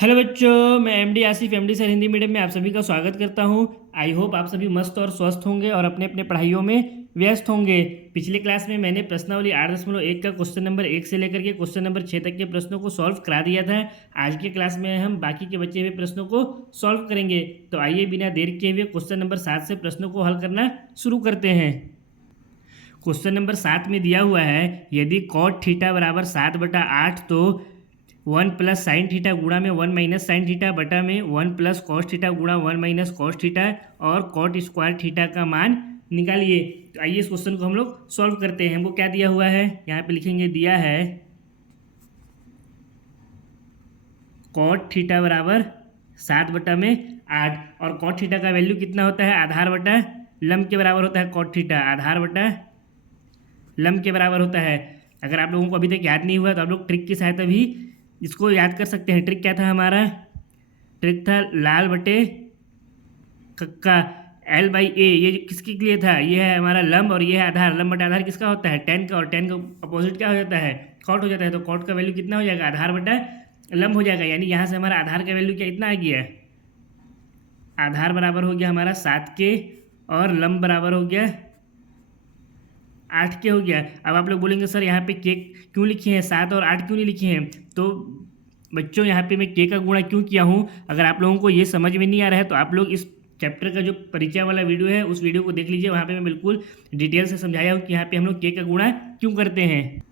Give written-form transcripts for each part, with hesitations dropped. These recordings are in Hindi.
हेलो बच्चों, मैं MD Asif MD sir Hindi medium में आप सभी का स्वागत करता हूं। आई होप आप सभी मस्त और स्वस्थ होंगे और अपने अपने पढ़ाइयों में व्यस्त होंगे। पिछले क्लास में मैंने प्रश्नावली 8.1 का क्वेश्चन नंबर 1 से लेकर के क्वेश्चन नंबर 6 तक के प्रश्नों को सॉल्व करा दिया था। आज के क्लास में हम बाकी के बचे हुए प्रश्नों को सॉल्व करेंगे। तो आइए बिना देर किए हुए क्वेश्चन नंबर 7 से प्रश्नों को हल करना शुरू करते हैं। क्वेश्चन नंबर 7 में दिया हुआ है, यदि कॉट थीटा बराबर 7/8 तो 1 प्लस साइन थीटा गुणा में 1 माइनस साइन थीटा बटा में 1 प्लस कॉस थीटा गुणा 1 माइनस कॉस थीटा और कॉट स्क्वायर थीटा का मान निकालिए। तो आइए इस क्वेश्चन को हम लोग सॉल्व करते हैं। हमको क्या दिया हुआ है, यहाँ पे लिखेंगे, दिया है कॉट थीटा बराबर 7/8 और कॉट थीटा का वैल्यू कितना होता है, आधार बटा लंब के बराबर होता है। कॉट थीटा आधार बटा लंब के बराबर होता है। अगर आप लोगों को अभी तक याद नहीं हुआ तो आप लोग ट्रिक की सहायता भी इसको याद कर सकते हैं। ट्रिक क्या था हमारा, ट्रिक था लाल बटे कक्का L/A। ये किसके लिए था, ये है हमारा लंब और ये है आधार। लंब बटा आधार किसका होता है, टेन का, और टेन का अपोजिट क्या हो जाता है, कॉट हो जाता है। तो कॉट का वैल्यू कितना हो जाएगा, आधार बटा लंब हो जाएगा। यानी यहाँ से हमारा आधार का वैल्यू क्या इतना आ गया, आधार बराबर हो गया हमारा 7K और लंब बराबर हो गया 8K हो गया। अब आप लोग बोलेंगे सर यहाँ पे के क्यों लिखे हैं, 7 और 8 क्यों नहीं लिखे हैं। तो बच्चों यहाँ पे मैं के का गुणा क्यों किया हूँ, अगर आप लोगों को ये समझ में नहीं आ रहा है तो आप लोग इस चैप्टर का जो परिचय वाला वीडियो है उस वीडियो को देख लीजिए। वहाँ पे मैं बिल्कुल डिटेल से समझाया हूँ कि यहाँ पे हम लोग के का गुणा क्यों करते हैं।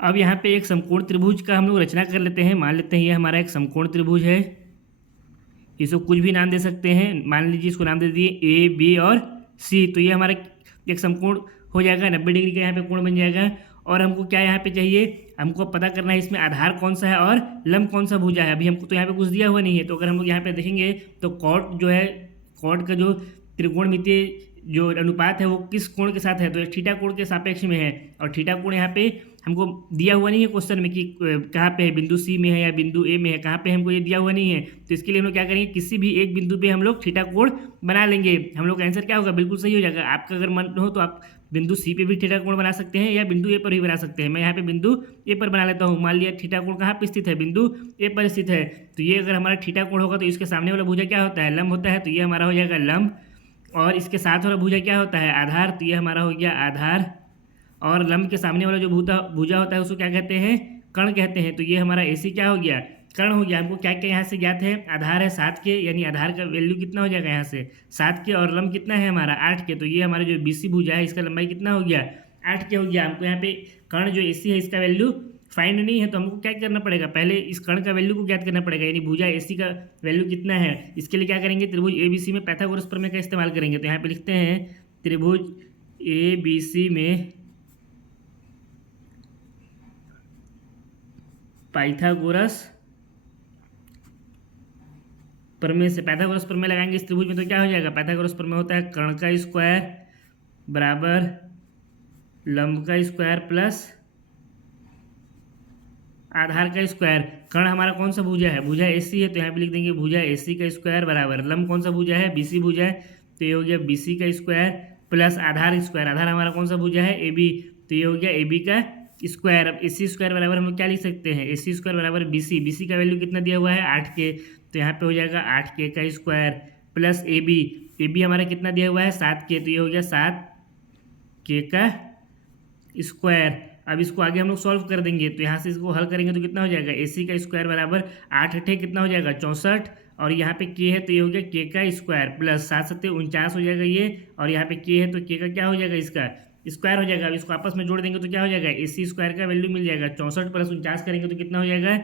अब यहाँ पे एक समकोण त्रिभुज का हम लोग रचना कर लेते हैं। मान लेते हैं ये हमारा एक समकोण त्रिभुज है, इसको कुछ भी नाम दे सकते हैं। मान लीजिए इसको नाम दे दिए A, B और C। तो ये हमारा एक समकोण हो जाएगा, 90 डिग्री का यहाँ पे कोण बन जाएगा। और हमको क्या यहाँ पे चाहिए, हमको पता करना है इसमें आधार कौन सा है और लंब कौन सा भुजा है। अभी हमको तो यहाँ पे कुछ दिया हुआ नहीं है। तो अगर हम लोग यहाँ पे देखेंगे तो कॉट जो है, कॉट का जो त्रिकोणमितीय जो अनुपात है वो किस कोण के साथ है, तो थीटा कोण के सापेक्ष में है। और थीटा कोण यहाँ पे हमको दिया हुआ नहीं है क्वेश्चन में कि कहाँ पे है, बिंदु सी में है या बिंदु ए में है, कहाँ पे हमको ये दिया हुआ नहीं है। तो इसके लिए हम लोग क्या करेंगे, किसी भी एक बिंदु पे हम लोग थीटा कोण बना लेंगे। हम लोग का आंसर क्या होगा, बिल्कुल सही हो जाएगा। आपका अगर मन हो तो आप बिंदु सी पे भी थीटा कोण बना सकते हैं या बिंदु ए पर भी बना सकते हैं। मैं यहाँ पे बिंदु ए पर बना लेता हूँ। मान लिया थीटा कोण कहाँ पे स्थित है, बिंदु ए पर स्थित है। तो ये अगर हमारा थीटा कोण होगा तो इसके सामने वाला भुजा क्या होता है, लंब होता है। तो ये हमारा हो जाएगा लंब। और इसके साथ वाला भुजा क्या होता है, आधार। तो ये हमारा हो गया आधार। और लंब के सामने वाला जो भुजा होता है उसको क्या कहते हैं, कर्ण कहते हैं। तो ये हमारा AC क्या हो गया, कर्ण हो गया। हमको क्या क्या यहाँ से ज्ञात है, आधार है 7K, यानी आधार का वैल्यू कितना हो जाएगा यहाँ से 7K, और लंब कितना है हमारा 8K। तो ये हमारा जो BC भुजा है इसका लंबाई कितना हो गया, 8K हो गया। हमको यहाँ पे कर्ण जो AC है इसका वैल्यू फाइंड नहीं है, तो हमको क्या करना पड़ेगा, पहले इस कर्ण का वैल्यू को ज्ञात करना पड़ेगा। यानी भुजा AC का वैल्यू कितना है। इसके लिए क्या करेंगे, त्रिभुज ABC में पाइथागोरस प्रमेय का इस्तेमाल करेंगे। तो यहाँ पे लिखते हैं त्रिभुज ABC में पाइथागोरस प्रमेय से, पाइथागोरस प्रमेय लगाएंगे इस त्रिभुज में तो क्या हो जाएगा, पाइथागोरस प्रमेय होता है कर्ण का स्क्वायर बराबर लंब का स्क्वायर प्लस आधार का स्क्वायर। कर्ण हमारा कौन सा भुजा है, भुजा AC है। तो यहाँ पे लिख देंगे भुजा AC का स्क्वायर बराबर लंब कौन सा भुजा है, BC भुजा है। तो ये हो गया BC का स्क्वायर प्लस आधार स्क्वायर। आधार हमारा कौन सा भुजा है, AB। तो ये हो गया AB का स्क्वायर। अब AC स्क्वायर बराबर हम लोग क्या लिख सकते हैं, AC स्क्वायर बराबर BC। BC का वैल्यू कितना दिया हुआ है, 8K। तो यहाँ पे हो जाएगा 8K का स्क्वायर प्लस AB। AB हमारा कितना दिया हुआ है, 7K। तो ये हो गया 7K का स्क्वायर। अब इसको आगे हम लोग सॉल्व कर देंगे। तो यहाँ से इसको हल करेंगे तो कितना हो जाएगा, AC का स्क्वायर बराबर 8 8 कितना हो जाएगा 64, और यहाँ पे K है तो ये हो गया K का स्क्वायर प्लस 7 7 49 हो जाएगा ये, और यहाँ पे K है तो K का क्या हो जाएगा, इसका स्क्वायर हो जाएगा। अब इसको आपस में जोड़ देंगे तो क्या हो जाएगा, AC स्क्वायर का वैल्यू मिल जाएगा 64 प्लस 49 करेंगे तो कितना हो जाएगा,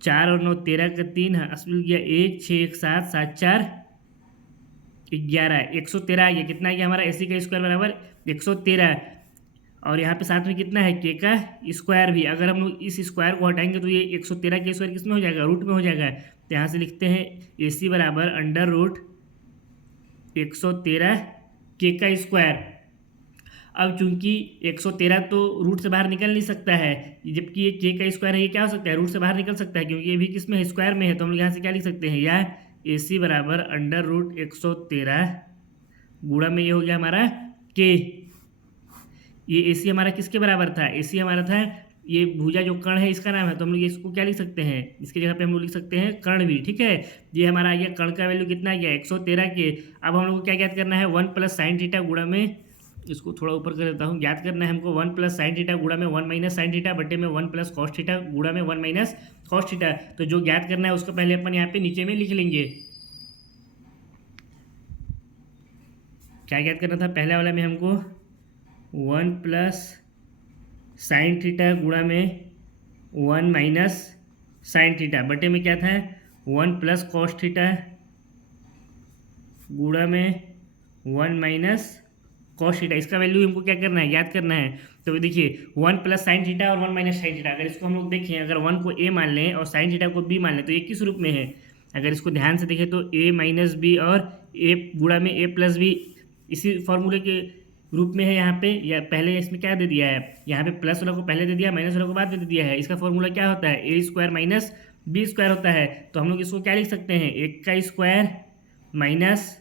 4 और 9 13 का 3 मिल गया 1 6 1 7 7 4 11 113। ये कितना है हमारा AC का स्क्वायर बराबर 113। और यहाँ पे साथ में कितना है, K का स्क्वायर भी। अगर हम लोग इस स्क्वायर को हटाएंगे तो ये 113 के स्क्वायर किस में हो जाएगा, रूट में हो जाएगा। तो यहाँ से लिखते हैं AC बराबर अंडर रूट 113 K का स्क्वायर। अब चूंकि 113 तो रूट से बाहर निकल नहीं सकता है, जबकि ये K का स्क्वायर है, ये क्या हो सकता है, रूट से बाहर निकल सकता है, क्योंकि ये भी किस में है, स्क्वायर में है। तो हम लोग यहाँ से क्या लिख सकते हैं, या AC बराबर अंडर रूट 113 गुणा में ये हो गया हमारा K। ये AC हमारा किसके बराबर था, AC हमारा था ये भुजा जो कर्ण है इसका नाम है, तो हम लोग इसको क्या लिख सकते हैं, इसकी जगह पे हम लोग लिख सकते हैं कर्ण भी। ठीक है, ये हमारा आ गया कर्ण का वैल्यू कितना आ गया 113 के। अब हम लोग को क्या ज्ञात करना है, 1 प्लस साइन थीटा गुणा में, इसको थोड़ा ऊपर कर देता हूँ, ज्ञात करना है हमको 1 प्लस साइन थीटा गुणा में 1 माइनस साइन थीटा बटे में 1 प्लस कॉस थीटा गुणा में 1 माइनस कॉस थीटा। तो जो ज्ञात करना है उसको पहले अपन यहाँ पे नीचे में लिख लेंगे। क्या ज्ञात करना था, पहला वाला में हमको 1 प्लस साइन थीटा गुणा में 1 माइनस साइन थीटा बटे में क्या था 1 प्लस कॉस थीटा गुणा में 1 माइनस कॉस थीटा। इसका वैल्यू हमको क्या करना है, याद करना है। तो देखिए 1 प्लस साइन थीटा और 1 माइनस साइन थीटा, अगर इसको हम लोग देखें, अगर 1 को ए मान लें और साइन थीटा को बी मान लें तो ये किस रूप में है, अगर इसको ध्यान से देखें तो ए माइनस बी और ए गुणा में ए प्लस बी इसी फॉर्मूले के रूप में है यहाँ पे। या पहले इसमें क्या दे दिया है, यहाँ पे प्लस वाला को पहले दे दिया, माइनस वाला को बाद में दे दिया है। इसका फॉर्मूला क्या होता है, A square minus B square होता है। तो हम लोग इसको क्या लिख सकते हैं, 1 का square minus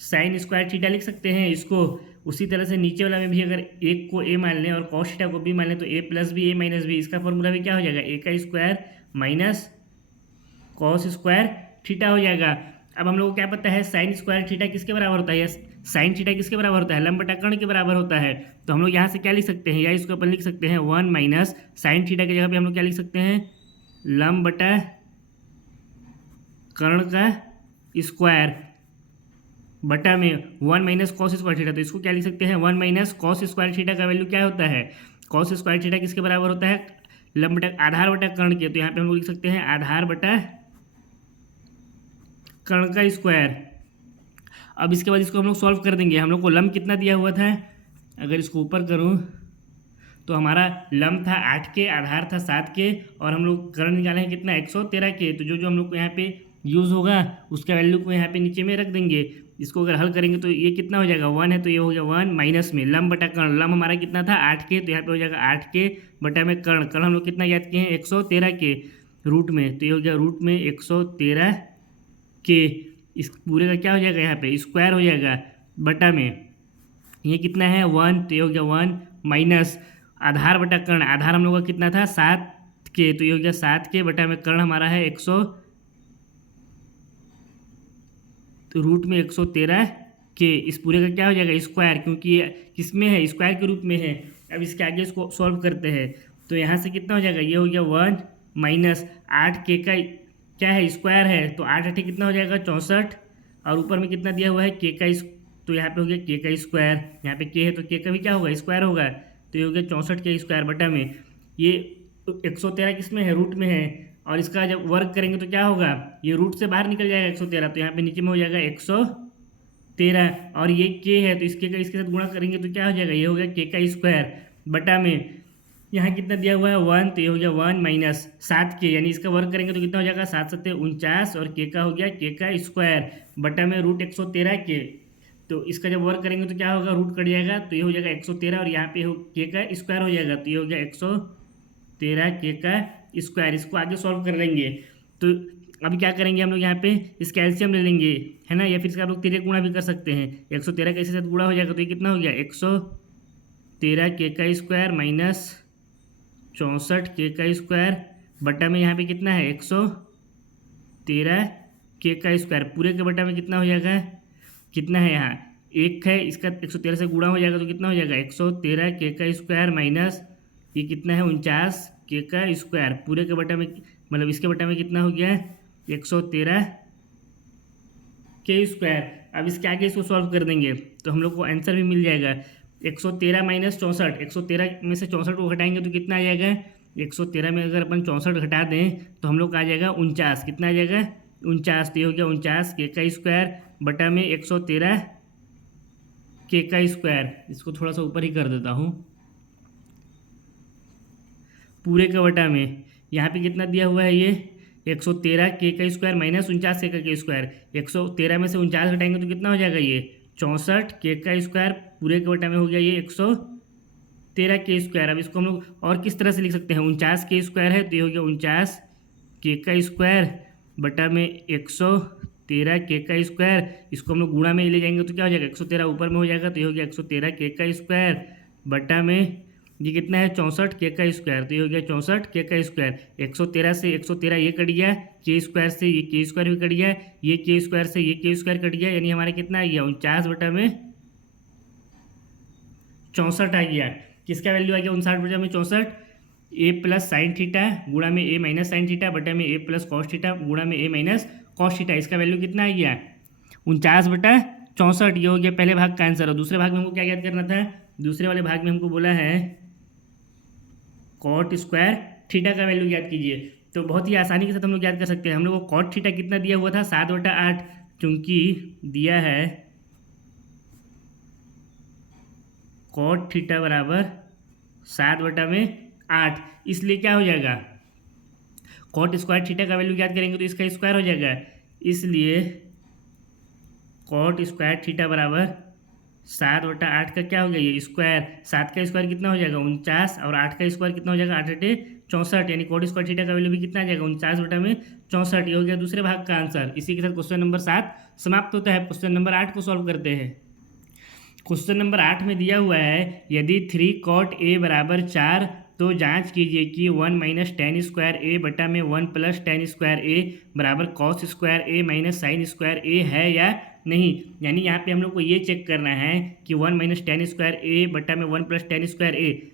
sine square theta लिख सकते हैं इसको। उसी तरह से नीचे वाला में भी अगर 1 को ए मान लें और कॉस थीटा को बी मान लें तो ए प्लस बी ए माइनस बी, इसका फॉर्मूला भी क्या हो जाएगा, 1 का square minus cos square theta हो जाएगा। अब हम लोग को क्या पता है, साइन स्क्वायर थीटा किसके बराबर होता है, साइन थीटा किसके बराबर होता है, लंब बटा कर्ण के बराबर होता है। तो हम लोग यहाँ से क्या लिख सकते हैं, या इसको अपन लिख सकते हैं 1 माइनस साइन थीटा की जगह पे हम लोग क्या लिख सकते हैं, लंब बटा कर्ण का स्क्वायर बटा में 1 माइनस कॉस स्क्वायर थीटा। तो इसको क्या लिख सकते हैं, 1 माइनस कॉस स्क्वायर थीटा का वैल्यू क्या होता है, कॉस स्क्वायर थीटा किसके बराबर होता है, लंब बटा आधार बटा कर्ण के। तो यहाँ पे हम लोग लिख सकते हैं आधार बटा कर्ण का स्क्वायर। अब इसके बाद इसको हम लोग सॉल्व कर देंगे। हम लोग को लंब कितना दिया हुआ था, अगर इसको ऊपर करूँ तो हमारा लंब था 8 के, आधार था 7 के, और हम लोग कर्ण निकाले हैं कितना 113 के। तो जो जो हम लोग को यहाँ पे यूज़ होगा उसका वैल्यू को यहाँ पे नीचे में रख देंगे। इसको अगर हल करेंगे तो ये कितना हो जाएगा, 1 है तो ये हो गया 1 माइनस में लंब बटा कर्ण, लंब हमारा कितना था 8 के, तो यहाँ पे हो जाएगा 8 के बटा में कर्ण, कर्ण हम लोग कितना याद किए हैं 113 के रूट में, तो ये हो गया रूट में 113 के। इस पूरे का क्या हो जाएगा, यहाँ पे स्क्वायर हो जाएगा बटा में ये कितना है 1, तो ये हो गया 1 माइनस आधार बटा कर्ण, आधार हम लोग का कितना था 7 के, तो ये हो गया 7 के बटा में कर्ण हमारा है 100, तो रूट में 113 के। इस पूरे का क्या हो जाएगा स्क्वायर, क्योंकि ये किस में है, स्क्वायर के रूप में है। अब इसके आगे इसको सॉल्व करते हैं तो यहाँ से कितना हो जाएगा, ये हो गया 1 माइनस 8 के का क्या है स्क्वायर है, तो 8 8 कितना हो जाएगा 64, और ऊपर में कितना दिया हुआ है के का, तो यहाँ पे हो गया के का स्क्वायर, यहाँ पे के है तो के का भी क्या होगा स्क्वायर होगा, तो ये हो गया 64 के स्क्वायर बटा में ये 113 किस में है, रूट में है। और इसका जब वर्क करेंगे तो क्या होगा, ये रूट से बाहर निकल जाएगा 113, तो यहाँ पे नीचे में हो जाएगा 113, और ये के है तो इसके का इसके साथ गुणा करेंगे तो क्या हो जाएगा, ये हो गया के का स्क्वायर बटा में यहाँ कितना दिया हुआ है 1, तो ये हो गया 1 माइनस 7 के, यानी इसका वर्क करेंगे तो कितना हो जाएगा 7 7 49, और के का हो गया के का स्क्वायर बटा में रूट 113 के। तो इसका जब वर्क करेंगे तो क्या होगा, रूट कट जाएगा तो ये हो जाएगा 113, और यहाँ पे हो के का स्क्वायर हो जाएगा, तो ये हो गया 113 के का स्क्वायर। इसको आगे सॉल्व कर लेंगे तो अभी क्या करेंगे हम लोग, यहाँ पे इस कैल्शियम ले लेंगे है ना, या फिर इसका आप लोग तिरक गुणा भी कर सकते हैं। 113 का इसके साथ गुणा हो जाएगा तो ये कितना हो गया 113 के का स्क्वायर माइनस 64 के का स्क्वायर बटा में यहाँ पे कितना है 113 के का स्क्वायर, पूरे के बटा में कितना हो जाएगा, कितना है यहाँ 1 है, इसका 113 से गुणा हो जाएगा तो कितना हो जाएगा 113 के का स्क्वायर माइनस ये कितना है 49 के का स्क्वायर, पूरे के बटा में मतलब इसके बटा में कितना हो गया 113 के स्क्वायर। अब इसके आगे इसको सॉल्व कर देंगे तो हम लोग को आंसर भी मिल जाएगा 113 माइनस 64, 113 में से 64 को घटाएंगे तो कितना आ जाएगा, 113 में अगर अपन 64 घटा दें तो हम लोग का आ जाएगा 49, कितना आ जाएगा 49, तो ये हो गया 49 के का स्क्वायर बटा में 113 के का स्क्वायर। इसको थोड़ा सा ऊपर ही कर देता हूँ, पूरे का बटा में यहाँ पे कितना दिया हुआ है ये 113 के का स्क्वायर माइनस 49 के का स्क्वायर, 113 में से 49 घटाएंगे तो कितना हो जाएगा ये 64 के का स्क्वायर, पूरे के बटा में हो गया ये 113 के स्क्वायर। अब इसको हम लोग और किस तरह से लिख सकते हैं, 49 के स्क्वायर है तो ये हो गया 49 के का स्क्वायर बटा में 113 के का स्क्वायर, इसको हम लोग गुणा में ले जाएंगे तो क्या हो जाएगा 113 ऊपर में हो जाएगा तो ये हो गया 113 के का स्क्वायर बटा में ये कितना है 64 के का स्क्वायर, तो ये हो गया 64 के का स्क्वायर। 113 से 113 ये कट गया, के स्क्वायर से ये के स्क्वायर भी कट गया, ये के स्क्वायर से ये के स्क्वायर कट गया, यानी हमारा कितना आ गया 49/64 आ गया। किसका वैल्यू आ गया 59/64? ए प्लस साइन थीटा गुणा में ए माइनस साइन थीटा बटा में ए प्लस कॉस थीटा गुणा में ए माइनस कॉस थीटा। इसका वैल्यू कितना आ गया 49/64। ये हो गया पहले भाग का आंसर। और दूसरे भाग में हमको क्या याद करना था? दूसरे वाले भाग में हमको बोला है कॉट स्क्वायर थीटा का वैल्यू याद कीजिए। तो बहुत ही आसानी के साथ हम लोग याद कर सकते हैं। हम लोग को कॉट थीटा कितना दिया हुआ था 7/8, क्योंकि दिया है कॉट थीटा बराबर 7/8, इसलिए क्या हो जाएगा कॉट स्क्वायर थीटा का वैल्यू याद करेंगे तो इसका स्क्वायर हो जाएगा, इसलिए कॉट स्क्वायर थीटा बराबर 7/8 का क्या हो गया ये स्क्वायर। 7 का स्क्वायर कितना हो जाएगा 49, और 8 का स्क्वायर कितना हो जाएगा 8/64, यानी कॉट स्क्वायर थीटा का वैल्यू भी कितना आ जाएगा 49/64। ये हो गया दूसरे भाग का आंसर। इसी के साथ क्वेश्चन नंबर 7 समाप्त होता है। क्वेश्चन नंबर 8 को सॉल्व करते हैं। क्वेश्चन नंबर 8 में दिया हुआ है यदि 3 cot a बराबर 4 तो जांच कीजिए कि 1 माइनस टेन स्क्वायर ए बटा में 1 प्लस टेन स्क्वायर ए बराबर कॉस स्क्वायर ए माइनस साइन स्क्वायर ए है या नहीं। यानी यहाँ पे हम लोग को ये चेक करना है कि 1 माइनस टेन स्क्वायर ए बटा में 1 प्लस टेन स्क्वायर ए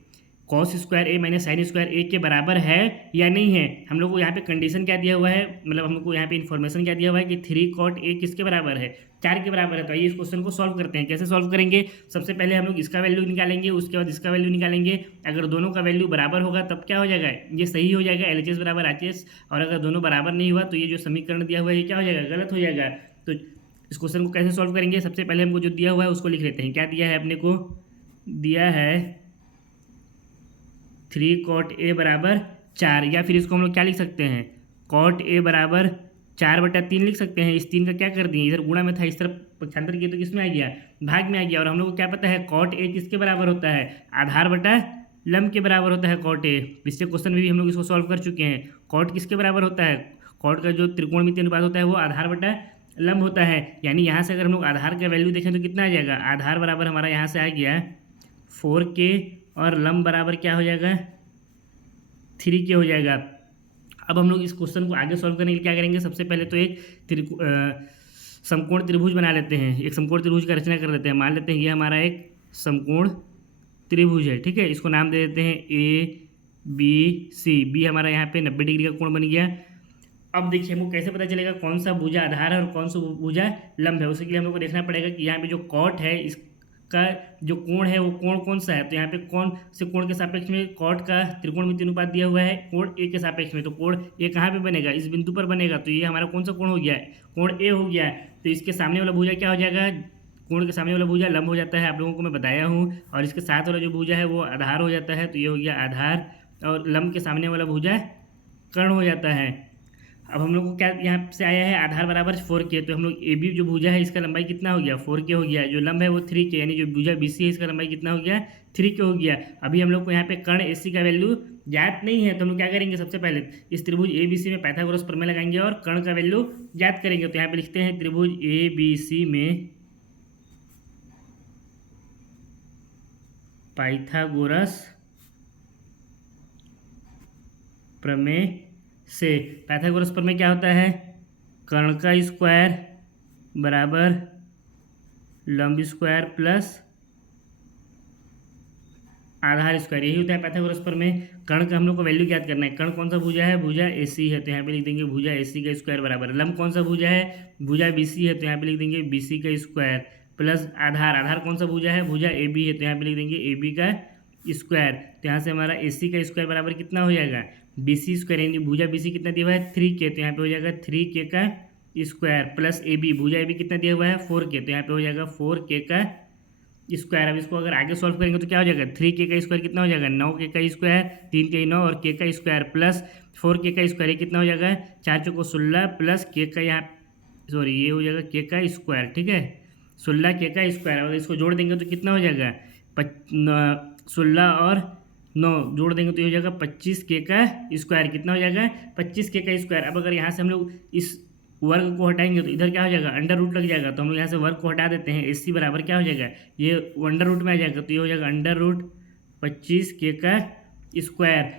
कॉस स्क्वायर ए माइनस साइन स्क्वायर ए के बराबर है या नहीं है। हम लोग को यहाँ पे कंडीशन क्या दिया हुआ है, मतलब हम लोग को यहाँ पे इन्फॉर्मेशन क्या दिया हुआ है कि 3 cot a किसके बराबर है 4 के बराबर है। तो आइए इस क्वेश्चन को सॉल्व करते हैं। कैसे सॉल्व करेंगे? सबसे पहले हम लोग इसका वैल्यू निकालेंगे, उसके बाद इसका वैल्यू निकालेंगे। अगर दोनों का वैल्यू बराबर होगा तब क्या हो जाएगा ये सही हो जाएगा LHS बराबर RHS, और अगर दोनों बराबर नहीं हुआ तो ये जो समीकरण दिया हुआ है ये क्या हो जाएगा गलत हो जाएगा। तो इस क्वेश्चन को कैसे सॉल्व करेंगे? सबसे पहले हमको जो दिया हुआ है उसको लिख लेते हैं। क्या दिया है अपने को? दिया है 3 cot a बराबर 4, या फिर इसको हम लोग क्या लिख सकते हैं cot a बराबर 4/3 लिख सकते हैं। इस 3 का क्या कर दिए, इधर गुणा में था इस तरफ पक्षांतर किया तो किस में आ गया भाग में आ गया। और हम लोग को क्या पता है cot a किसके बराबर होता है आधार बटा लंब के बराबर होता है cot a। पिछले क्वेश्चन में भी हम लोग इसको सॉल्व कर चुके हैं। cot किसके बराबर होता है? cot का जो त्रिकोणमितीय अनुपात होता है वो आधार बटा लंब होता है। यानी यहाँ से अगर हम लोग आधार का वैल्यू देखें तो कितना आ जाएगा, आधार बराबर हमारा यहाँ से आ गया 4k और लंब बराबर क्या हो जाएगा 3k हो जाएगा। अब हम लोग इस क्वेश्चन को आगे सॉल्व करने के लिए क्या करेंगे? सबसे पहले तो एक समकोण त्रिभुज बना लेते हैं। एक समकोण त्रिभुज का रचना कर लेते हैं। मान लेते हैं ये हमारा एक समकोण त्रिभुज है, ठीक है। इसको नाम दे देते हैं ABC। बी हमारा यहाँ पे 90 डिग्री का कोण बन गया। अब देखिए हमको कैसे पता चलेगा कौन सा भुजा आधार है और कौन सा भुजा लंब है। उसके लिए हम लोग को देखना पड़ेगा कि यहाँ पे जो कॉट है इसका जो कोण है वो कोण कौन सा है। तो यहाँ पे कौन से कोण के सापेक्ष में कॉट का त्रिकोणमितीय अनुपात दिया हुआ है कोण ए के सापेक्ष में। तो कोण ए कहाँ पे बनेगा, इस बिंदु पर बनेगा। तो ये हमारा कौन सा कोण हो गया है, कोण ए हो गया है। तो इसके सामने वाला भुजा क्या हो जाएगा, कोण के सामने वाला भुजा लंब हो जाता है, आप लोगों को मैं बताया हूँ। और इसके साथ वाला जो भुजा है वो आधार हो जाता है। तो ये हो गया आधार, और लंब के सामने वाला भुजा कर्ण हो जाता है। अब हम लोग को क्या यहाँ से आया है आधार बराबर 4k। तो हम लोग ए बी जो भुजा है इसका लंबाई कितना हो गया 4k हो गया। जो लंब है वो 3k, यानी जो भुजा BC है इसका लंबाई कितना हो गया 3k हो गया। अभी हम लोग को यहाँ पे कर्ण AC का वैल्यू ज्ञात नहीं है, तो हम लोग क्या करेंगे सबसे पहले इस त्रिभुज ABC में पाइथागोरस प्रमेय लगाएंगे और कर्ण का वैल्यू ज्ञात करेंगे। तो यहाँ पे लिखते हैं त्रिभुज ABC में पाइथागोरस प्रमेय से। पाइथागोरस प्रमेय क्या होता है, कर्ण का स्क्वायर बराबर लंब स्क्वायर प्लस आधार स्क्वायर, यही होता है पाइथागोरस प्रमेय। कर्ण का हम लोग को वैल्यू ज्ञात करना है। कर्ण कौन सा भुजा है, भुजा AC है, तो यहाँ पे लिख देंगे भुजा AC का स्क्वायर बराबर। लंब कौन सा भुजा है, भुजा BC है, तो यहाँ पे लिख देंगे BC का स्क्वायर प्लस आधार, आधार कौन सा भुजा है, भुजा AB है, तो यहाँ पे लिख देंगे AB का स्क्वायर। तो यहाँ से हमारा AC का स्क्वायर बराबर कितना हो जाएगा BC स्क्वायर, यानी भुजा BC कितना दिया हुआ है 3k, तो यहाँ पे हो जाएगा 3k का स्क्वायर प्लस AB, भुजा AB कितना दिया हुआ है 4k, तो यहाँ पे हो जाएगा 4k का स्क्वायर। अब इसको अगर आगे सॉल्व करेंगे तो क्या हो जाएगा 3k का स्क्वायर कितना हो जाएगा 9k का स्क्वायर, 3 के 9 और k का स्क्वायर प्लस 4k का स्क्वायर, ये कितना हो जाएगा 4 चौको 16 प्लस k का यहाँ सॉरी ये हो जाएगा k का स्क्वायर, ठीक है 16k का स्क्वायर। अगर इसको जोड़ देंगे तो कितना हो जाएगा 16 और 9 जोड़ देंगे तो ये हो जाएगा 25k का स्क्वायर। कितना हो जाएगा 25k का स्क्वायर। अब अगर यहाँ से हम लोग इस वर्ग को हटाएंगे तो इधर क्या हो जाएगा अंडर रूट लग जाएगा। तो हम लोग यहाँ से वर्ग को हटा देते हैं। AC बराबर क्या हो जाएगा ये अंडर रूट में आ जाएगा, तो ये हो जाएगा अंडर रूट 25 के का स्क्वायर।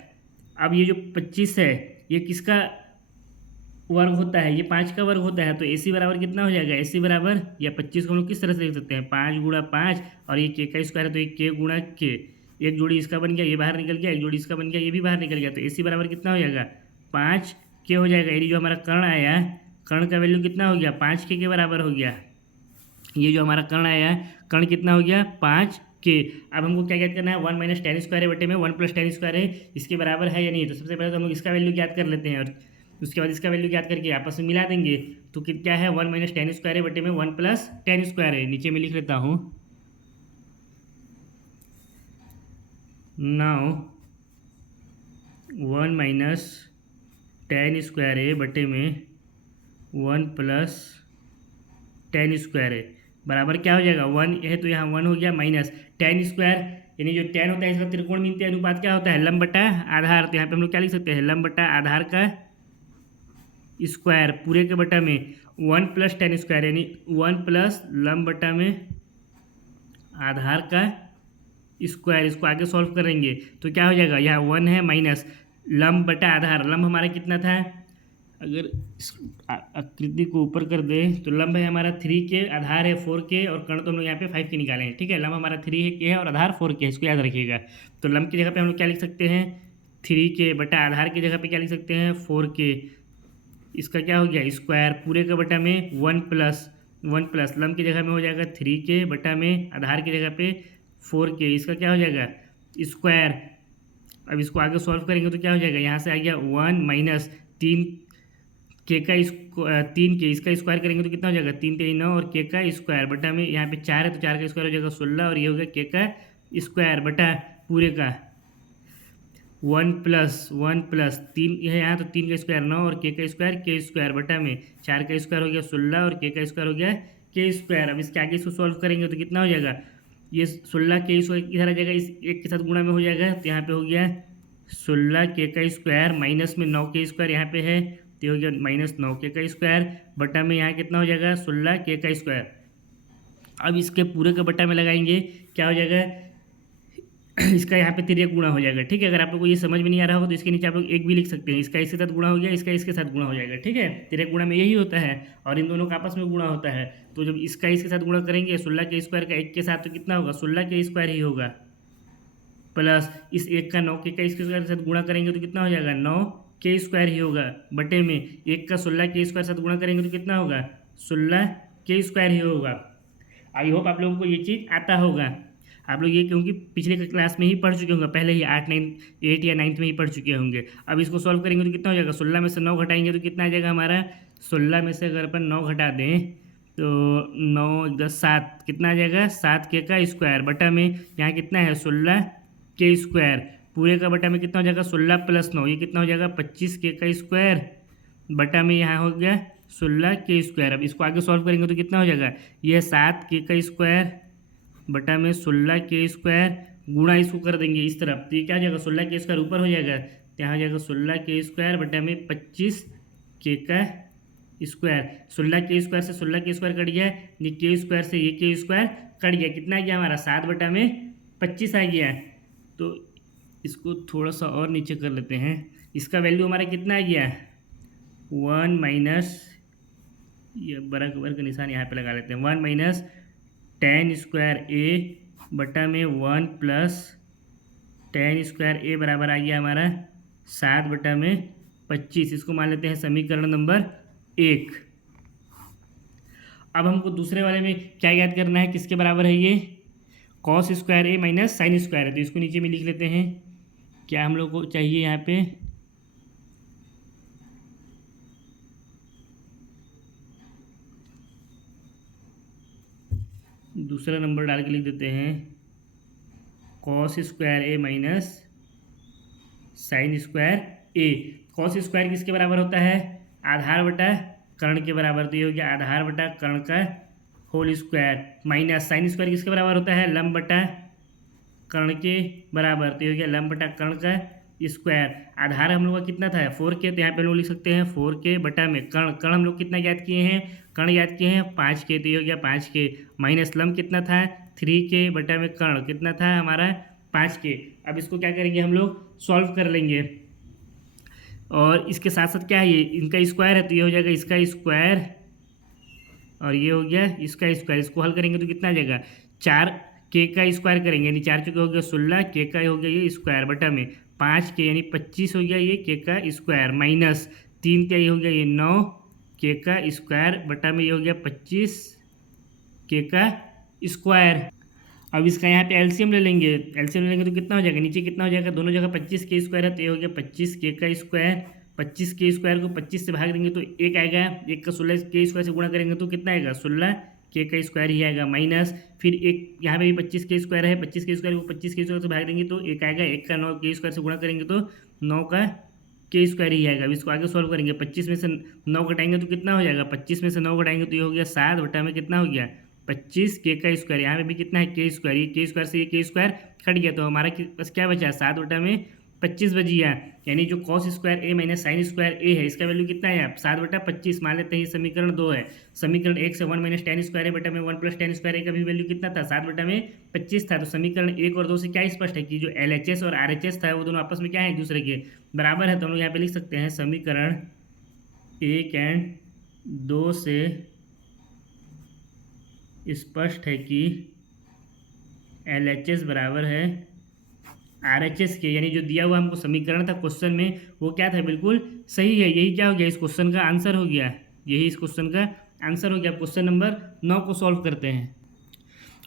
अब ये जो 25 है ये किसका वर्ग होता है? ये 5 का वर्ग होता है। तो AC बराबर कितना हो जाएगा? AC बराबर, या 25 को हम लोग किस तरह से लिख सकते हैं? 5 गुणा 5, और ये के का स्क्वायर है तो ये के गुणा के, एक जोड़ी इसका बन गया, ये बाहर निकल गया, एक जोड़ी इसका बन गया, ये भी बाहर निकल गया। तो AC बराबर कितना हो जाएगा? 5 के हो जाएगा। यानी जो हमारा कर्ण आया, कर्ण का वैल्यू कितना हो गया? 5 के बराबर हो गया। ये जो हमारा कर्ण आया है, कर्ण कितना हो गया? 5 के। अब हमको क्या ज्ञात करना है? 1 माइनस टेन स्क्वायर है बटे में 1 प्लस टेन स्क्वायर है, इसके बराबर है या नहीं? तो सबसे पहले तो हम लोग इसका वैल्यू ज्ञात कर लेते हैं, और उसके बाद इसका वैल्यू ज्ञात करके आपस में मिला देंगे। तो क्या है? 1 माइनस टेन स्क्वायर है बटे में 1 प्लस टेन स्क्वायर है। नीचे में लिख लेता हूँ, नाउ 1 माइनस टेन स्क्वायर है बटे में 1 प्लस टेन स्क्वायर है बराबर क्या हो जाएगा? 1 है तो यहाँ 1 हो गया, माइनस टेन स्क्वायर, यानी जो टेन होता है इसका त्रिकोणमितीय अनुपात क्या होता है? लंब बटा आधार। तो यहाँ पे हम लोग क्या लिख सकते हैं? लंब बटा आधार का स्क्वायर पूरे के बटा में 1 प्लस टेन स्क्वायर, यानी 1 प्लस लंब बटा में आधार का स्क्वायर। इसको आगे सॉल्व करेंगे तो क्या हो जाएगा? यहाँ 1 है माइनस लंब बटा आधार। लंब हमारा कितना था? अगर इस आकृति को ऊपर कर दे तो लंब है हमारा 3 के, आधार है 4 के, और कर्ण तो हम लोग यहाँ पे 5 के निकाले हैं। ठीक है, लंब हमारा 3 के है और आधार 4 के है, इसको याद रखिएगा। तो लंब की जगह पे हम लोग क्या लिख सकते हैं? 3 के बटा आधार की जगह पे क्या लिख सकते हैं? 4 के। इसका क्या हो गया? स्क्वायर पूरे का बटा में 1 प्लस लंब की जगह में हो जाएगा 3 के बटा में आधार की जगह पे 4 के। इसका क्या हो जाएगा? स्क्वायर। अब इसको आगे सॉल्व करेंगे तो क्या हो जाएगा? यहाँ से आ गया 1 माइनस 3 के का 3 के, इसका स्क्वायर करेंगे तो कितना हो जाएगा? 3 3 9, और के का स्क्वायर बटा में यहाँ पे 4 है तो 4 का स्क्वायर हो जाएगा 16, और ये हो गया के का स्क्वायर बटा पूरे का 1 प्लस 3 है यहाँ, तो 3 का स्क्वायर 9, और के स्क्वायर बटा में 4 का स्क्वायर हो गया 16, और के का स्क्वायर हो गया के स्क्वायर। अब इसके आगे इसको सॉल्व करेंगे तो कितना हो जाएगा? ये 16 के स्क्वायर इधर आ जाएगा, इस एक के साथ गुणा में हो जाएगा, तो यहाँ पे हो गया 16 के का स्क्वायर माइनस में 9 के स्क्वायर यहाँ पे है, तो हो गया माइनस 9 के का स्क्वायर बटा में यहाँ कितना हो जाएगा? 16 के का स्क्वायर। अब इसके पूरे के बटा में लगाएंगे, क्या हो जाएगा? इसका यहाँ पे तिरक गुणा हो जाएगा। ठीक है, अगर आप लोग को ये समझ में नहीं आ रहा हो तो इसके नीचे आप लोग एक भी लिख सकते हैं। इसका इसके साथ गुणा हो गया, इसका इसके साथ गुणा हो जाएगा। ठीक है, तिरक गुणा में यही होता है, और इन दोनों का आपस में गुणा होता है। तो जब इसका इसके साथ गुणा करेंगे 16 के स्क्वायर का 1 के साथ, तो कितना होगा? 16 के स्क्वायर ही होगा, प्लस इस 1 का 9 के इसके स्क्वायर के साथ गुणा करेंगे तो कितना हो जाएगा? 9 के स्क्वायर ही होगा, बटे में 1 का 16 के स्क्वायर साथ गुणा करेंगे तो कितना होगा? 16 के स्क्वायर ही होगा। आई होप आप लोगों को ये चीज़ आता होगा। आप लोग ये क्योंकि पिछले क्लास में ही पढ़ चुके होंगे, पहले ही 8 या 9 में ही पढ़ चुके होंगे। अब इसको सॉल्व करेंगे तो कितना हो जाएगा? 16 में से 9 घटाएंगे तो कितना आ जाएगा हमारा? 16 में से अगर अपन 9 घटा दें तो 9 10 7, कितना आ जाएगा? 7 के का स्क्वायर बटा में यहाँ कितना है? 16 के स्क्वायर पूरे का बटा में कितना हो जाएगा? 16 प्लस 9, ये कितना हो जाएगा? 25 के का स्क्वायर बटा में यहाँ हो गया 16 के स्क्वायर। अब इसको आगे सॉल्व करेंगे तो कितना हो जाएगा? यह 7 के का स्क्वायर बटा में 16 के स्क्वायर गुणा इसको कर देंगे इस तरफ, तो ये क्या हो जाएगा? 16 के स्क्वायर ऊपर हो जाएगा, तो यहाँ हो जाएगा 16 के स्क्वायर बटा में 25 के का स्क्वायर। 16 के स्क्वायर से 16 के स्क्वायर कट गया, ये के स्क्वायर से ये के स्क्वायर कट गया, कितना आ गया हमारा? 7 बटा में 25 आ गया। तो इसको थोड़ा सा और नीचे कर लेते हैं, इसका वैल्यू हमारा कितना आ गया? 1 माइनस, ये बराबर का निशान यहाँ पे लगा लेते हैं, 1 माइनस टेन स्क्वायर ए बटा में 1 प्लस टेन स्क्वायर ए बराबर आ गया हमारा 7 बटा में 25। इसको मान लेते हैं समीकरण नंबर 1। अब हमको दूसरे वाले में क्या याद करना है? किसके बराबर है ये? कॉस स्क्वायर ए माइनस साइन स्क्वायर है, तो इसको नीचे में लिख लेते हैं। क्या हम लोग को चाहिए यहाँ पे? दूसरा नंबर डाल के लिख देते हैं कॉस स्क्वायर ए माइनस साइन स्क्वायर ए। कॉस स्क्वायर किसके बराबर होता है? आधार बटा कर्ण के बराबर, तो ये हो गया आधार बटा कर्ण का whole square, minus sine square किसके बराबर होता है? लंब बटा कर्ण के बराबर, तो ये हो गया लंब बटा कर्ण का स्क्वायर। आधार हम लोग का कितना था? 4 के, तो यहाँ पे हम लोग लिख सकते हैं 4 के बटा में कर्ण हम लोग कितना याद किए हैं? कर्ण याद किए हैं 5 के, तो ये हो गया 5 के, माइनस लंब कितना था? 3 के बटा में कर्ण कितना था हमारा? 5 के। अब इसको क्या करेंगे हम लोग सॉल्व कर लेंगे, और इसके साथ साथ क्या है, ये इनका स्क्वायर है तो ये हो जाएगा इसका स्क्वायर, और ये हो गया इसका स्क्वायर। इसको हल करेंगे तो कितना आ जाएगा, 4 के का स्क्वायर करेंगे यानी 4 हो गया 16, के का हो गया ये स्क्वायर बटा में 5 के यानी 25 हो गया ये के का स्क्वायर, माइनस 3 का ये हो गया ये 9 के का स्क्वायर बटा में ये हो गया 25 के का स्क्वायर। अब इसका यहाँ पे एलसीएम ले लेंगे, एलसीएम ले लेंगे तो कितना हो जाएगा, नीचे कितना हो जाएगा, दोनों जगह 25 के स्क्वायर है तो ये हो गया 25 के का स्क्वायर। 25 के स्क्वायर को 25 से भाग देंगे तो 1 आएगा, 1 का 16 के स्क्वायर से गुणा करेंगे तो कितना आएगा, 16 के का स्क्वायर ही आएगा, माइनस फिर एक यहाँ पे भी 25 के स्क्वायर है, 25 के स्क्वायर को 25 के स्क्वायर से भाग देंगे तो 1 आएगा, 1 का 9 के स्क्वायर से गुणा करेंगे तो 9 का के स्क्वायर ही आएगा। अब इसको आगे सॉल्व करेंगे, 25 में से 9 घटाएंगे तो कितना हो जाएगा, 25 में से 9 घटाएंगे तो ये हो गया 7 बटा में कितना हो गया 25 के का स्क्वायर। यहाँ पे भी कितना है के स्क्वायर, ये के स्क्वायर से ये के स्क्वायर कट गया तो हमारा बस क्या बचा 7 बटा में 25 बच गया, यानी जो कॉस स्क्वायर ए माइनस साइन स्क्वायर ए है इसका वैल्यू कितना है, आप 7 बटा 25 मान लेते हैं, समीकरण 2 है। समीकरण 1 से 1 माइनस टेन स्क्वायर ए बटा में 1 प्लस टेन स्क्वायर ए का भी वैल्यू कितना था, 7 बटा में 25 था। तो समीकरण 1 और 2 से क्या स्पष्ट है कि जो LHS और RHS था वो दोनों आपस में क्या है, एक दूसरे के बराबर है। तो हम लोग यहाँ पे लिख सकते हैं समीकरण 1 एंड 2 से स्पष्ट है कि LHS बराबर है RHS के, यानी जो दिया हुआ हमको समीकरण था क्वेश्चन में वो क्या था, बिल्कुल सही है। यही क्या हो गया, इस क्वेश्चन का आंसर हो गया, यही इस क्वेश्चन का आंसर हो गया। क्वेश्चन नंबर 9 को सॉल्व करते हैं।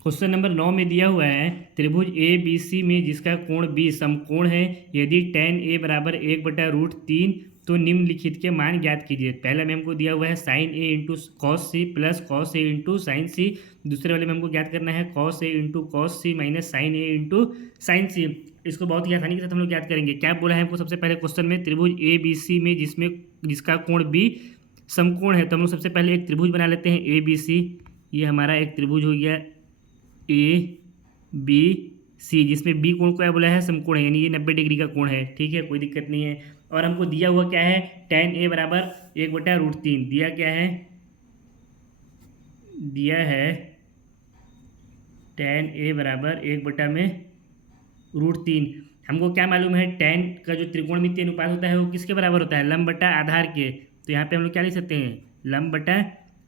क्वेश्चन नंबर 9 में दिया हुआ है त्रिभुज ABC में जिसका कोण B समकोण है, यदि tan A बराबर 1/√3 तो निम्नलिखित के मान ज्ञात कीजिए। पहले में हमको दिया हुआ है sin A into cos C plus cos A into sine C, दूसरे वाले में हमको ज्ञात करना है cos A into cos C minus sine A into sine C. इसको बहुत ही आसानी के साथ हम लोग ज्ञात करेंगे। क्या बोला है हमको सबसे पहले क्वेश्चन में, त्रिभुज ABC में जिसका कोण B समकोण है, तो हम लोग सबसे पहले एक त्रिभुज बना लेते हैं ABC। ये हमारा एक त्रिभुज हो गया ABC, जिसमें B कोण को क्या बोला है, समकोण है, यानी ये 90 डिग्री का कोण है, ठीक है, कोई दिक्कत नहीं है। और हमको दिया हुआ क्या है, tan A बराबर 1/√3 दिया, क्या है दिया है tan A बराबर 1/√3। हमको क्या मालूम है, tan का जो त्रिकोणमितीय अनुपात होता है वो किसके बराबर होता है, लंब बटा आधार के। तो यहाँ पे हम लोग क्या लिख सकते हैं, लंब बटा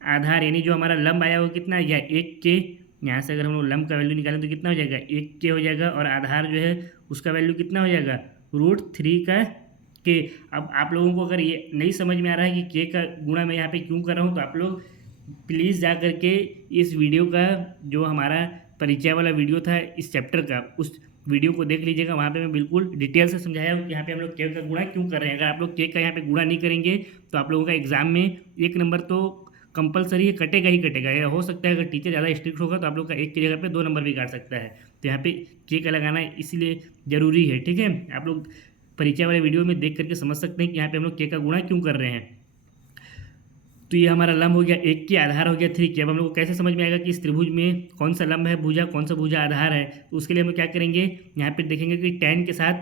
आधार, यानी जो हमारा लंब आया वो कितना आ गया 1 के। यहाँ से अगर हम लोग लंब का वैल्यू निकालें तो कितना हो जाएगा 1 के हो जाएगा, और आधार जो है उसका वैल्यू कितना हो जाएगा √3 का के। अब आप लोगों को अगर ये नहीं समझ में आ रहा है कि के का गुणा मैं यहाँ पे क्यों कर रहा हूँ, तो आप लोग प्लीज़ जा करके इस वीडियो का जो हमारा परिचय वाला वीडियो था इस चैप्टर का, उस वीडियो को देख लीजिएगा। वहाँ पे मैं बिल्कुल डिटेल से समझाया हूँ कि यहाँ पे हम लोग के का गुणा क्यों कर रहे हैं। अगर आप लोग के का यहाँ पे गुणा नहीं करेंगे तो आप लोगों का एग्जाम में 1 नंबर तो कंपलसरी है, कटेगा ही कटेगा। या हो सकता है अगर टीचर ज़्यादा स्ट्रिक्ट होगा तो आप लोग का 1 की जगह पे 2 नंबर भी काट सकता है। तो यहाँ पे के का लगाना इसलिए ज़रूरी है, ठीक है। आप लोग परिचय वाले वीडियो में देख करके समझ सकते हैं कि यहाँ पे हम लोग के का गुणा क्यों कर रहे हैं। तो ये हमारा लंब हो गया 1 के, आधार हो गया 3 के। अब हम लोग को कैसे समझ में आएगा कि इस त्रिभुज में कौन सा लंब है भुजा, कौन सा भुजा आधार है। तो उसके लिए हम क्या करेंगे, यहाँ पे देखेंगे कि tan के साथ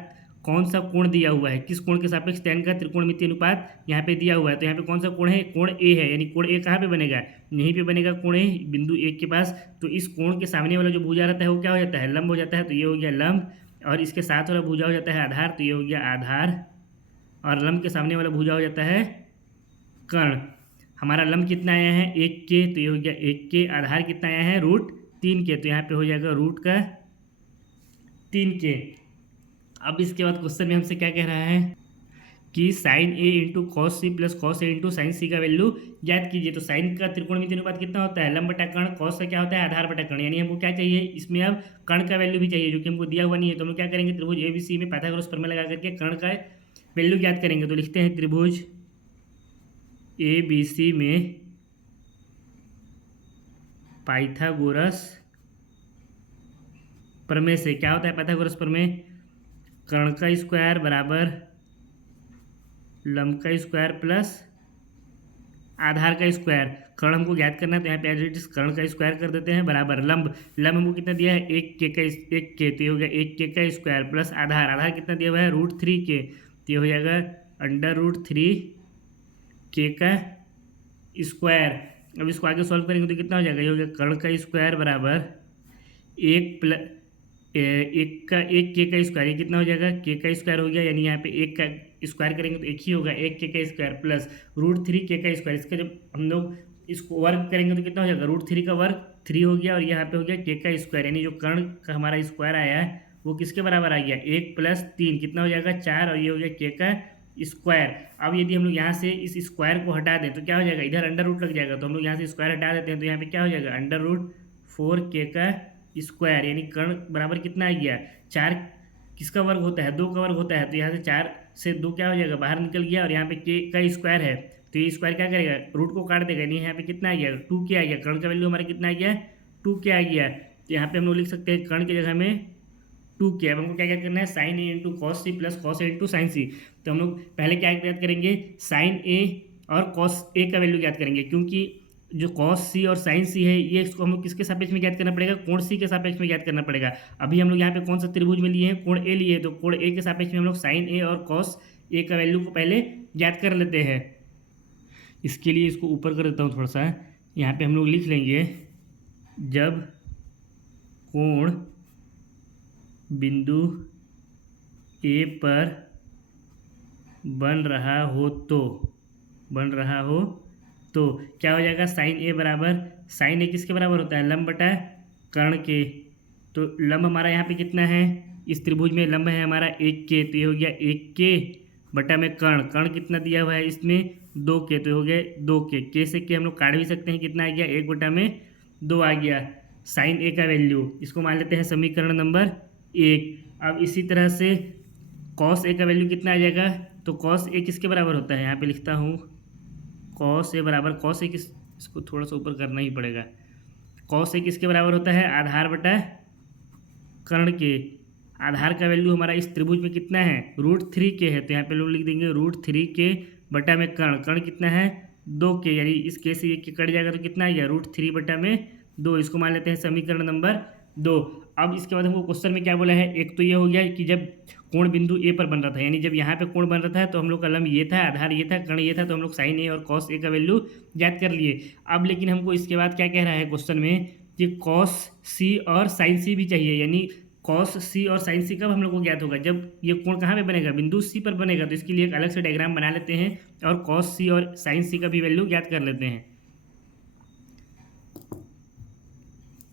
कौन सा कोण दिया हुआ है, किस कोण के सापेक्ष tan का त्रिकोणमितीय अनुपात यहाँ पे दिया हुआ है। तो यहाँ पे कौन सा कोण है, कोण A है, यानी कोण A कहाँ पे बनेगा, यहीं पे बनेगा कोण A बिंदु 1 के पास। तो इस कोण के सामने वाला जो भुजा रहता है वो क्या हो जाता है, लंब हो जाता है। तो ये हो गया लंब, और इसके साथ वाला भुजा हो जाता है आधार, तो ये हो गया आधार, और लंब के सामने वाला भुजा हो जाता है कर्ण। हमारा लंब कितना आया है 1 के, तो ये हो गया 1 के, आधार कितना आया है √3 के, तो यहाँ पे हो जाएगा √3 के। अब इसके बाद क्वेश्चन में हमसे क्या कह रहा है कि sin A into cos C plus cos A into sine C का वैल्यू ज्ञात कीजिए। तो साइन का त्रिकोणमितीय अनुपात कितना होता है, लंब बटा कर्ण, कॉस का क्या होता है आधार बटा कर्ण, यानी हमको क्या चाहिए इसमें अब कर्ण का वैल्यू भी चाहिए, जो कि हमको दिया हुआ नहीं है। तो हम क्या करेंगे, त्रिभुज ABC में पाइथागोरस प्रमेय लगा करके कर्ण का वैल्यू ज्ञात करेंगे। तो लिखते हैं त्रिभुज ABC में पाइथागोरस प्रमेय से क्या होता है, पाइथागोरस प्रमेय कर्ण का स्क्वायर बराबर लंब का स्क्वायर प्लस आधार का स्क्वायर। कर्ण हमको ज्ञात करना है तो यहाँ पे एज इट इज कर्ण का स्क्वायर कर देते हैं बराबर लंब, लंब हमको कितना दिया है 1 के का, 1 के, तो ये हो गया 1 के का स्क्वायर प्लस आधार, आधार कितना दिया हुआ है √3 के, तो ये हो जाएगा √3 के का स्क्वायर। अब इसको आगे सॉल्व करेंगे तो कितना हो जाएगा, ये हो गया कर्ण का स्क्वायर बराबर 1 प्लस एक के का स्क्वायर, ये कितना हो जाएगा, के का स्क्वायर हो गया, यानी यहाँ पे एक का स्क्वायर करेंगे तो एक ही होगा, एक के का स्क्वायर प्लस √3 के का स्क्वायर। इसका जब हम लोग इसको वर्क करेंगे तो कितना हो जाएगा, √3 का वर्क 3 हो गया, और यहाँ पे हो गया के का स्क्वायर, यानी जो कर्ण का हमारा स्क्वायर आया है वो किसके बराबर आ गया, 1 + 3 कितना हो जाएगा 4, और ये हो गया के का स्क्वायर। अब यदि हम लोग यहाँ से इस स्क्वायर को हटा दें तो क्या हो जाएगा, इधर अंडर रूट लग जाएगा, तो हम लोग यहाँ से स्क्वायर हटा देते हैं तो यहाँ पे क्या हो जाएगा, √4 के का स्क्वायर, यानी कर्ण बराबर कितना आ गया 4, किसका वर्ग होता है, 2 का वर्ग होता है, तो यहाँ से 4 से 2 क्या हो जाएगा, बाहर निकल गया, और यहाँ पे के का स्क्वायर है तो ये स्क्वायर क्या करेगा, रूट को काट देगा, नहीं यहाँ पे कितना आ गया 2 के आ गया, कर्ण का वैल्यू हमारा कितना आ गया 2 के आ गया। तो यहाँ पे हम लोग लिख सकते हैं कर्ण की जगह में 2 के। अब हमको क्या क्या करना है, sine A into cos C plus cos A into sine C. तो हम लोग पहले क्या याद करेंगे, साइन ए और कॉस ए का वैल्यू याद करेंगे, क्योंकि जो कॉस सी और साइन सी है ये इसको हम लोग किसके सापेक्ष में याद करना पड़ेगा, कोण सी के सापेक्ष में याद करना पड़ेगा। अभी हम लोग यहाँ पे कौन सा त्रिभुज में लिए हैं, कोण ए लिए, तो कोण ए के सापेक्ष में हम लोग साइन ए और कॉस ए का वैल्यू को पहले याद कर लेते हैं। इसके लिए इसको ऊपर कर देता हूँ थोड़ा सा, यहाँ पे हम लोग लिख लेंगे, जब कोण बिंदु ए पर बन रहा हो तो क्या हो जाएगा, साइन ए बराबर, साइन ए किसके बराबर होता है, लंब बटा कर्ण के। तो लंब हमारा यहाँ पे कितना है, इस त्रिभुज में लंब है हमारा 1 के, तो ये हो गया 1 के बटा में कर्ण, कर्ण कितना दिया हुआ है इसमें 2 के, तो हो गए 2 के से के हम लोग काट भी सकते हैं, कितना आ गया 1 बटा में 2 आ गया साइन ए का वैल्यू, इसको मान लेते हैं समीकरण नंबर 1। अब इसी तरह से कॉस ए का वैल्यू कितना आ जाएगा, तो कॉस ए किसके बराबर होता है, यहाँ पे लिखता हूँ कॉस ए बराबर, कॉस ए इसको थोड़ा सा ऊपर करना ही पड़ेगा, कॉस ए किसके बराबर होता है, आधार बटा कर्ण के। आधार का वैल्यू हमारा इस त्रिभुज में कितना है, √3 के है, तो यहाँ पे लोग लिख देंगे √3 के बटा में कर्ण, कर्ण कितना है 2 के, यानी इस के से एक के कट जाएगा तो कितना आ गया √3 बटा में 2, इसको मान लेते हैं समीकरण नंबर 2। अब इसके बाद हमको क्वेश्चन में क्या बोला है, एक तो ये हो गया कि जब कोण बिंदु ए पर बन रहा था, यानी जब यहाँ पे कोण बन रहा था तो हम लोग का लंब ये था, आधार ये था, कर्ण ये था, तो हम लोग साइन ए और कॉस ए का वैल्यू याद कर लिए। अब लेकिन हमको इसके बाद क्या कह रहा है क्वेश्चन में कि कॉस सी और साइन सी भी चाहिए, यानी कॉस सी और साइन सी कब हम लोग को ज्ञात होगा, जब ये कोण कहाँ पे बनेगा, बिंदु सी पर बनेगा। तो इसके लिए एक अलग से डायग्राम बना लेते हैं और कॉस सी और साइन सी का भी वैल्यू ज्ञात कर लेते हैं।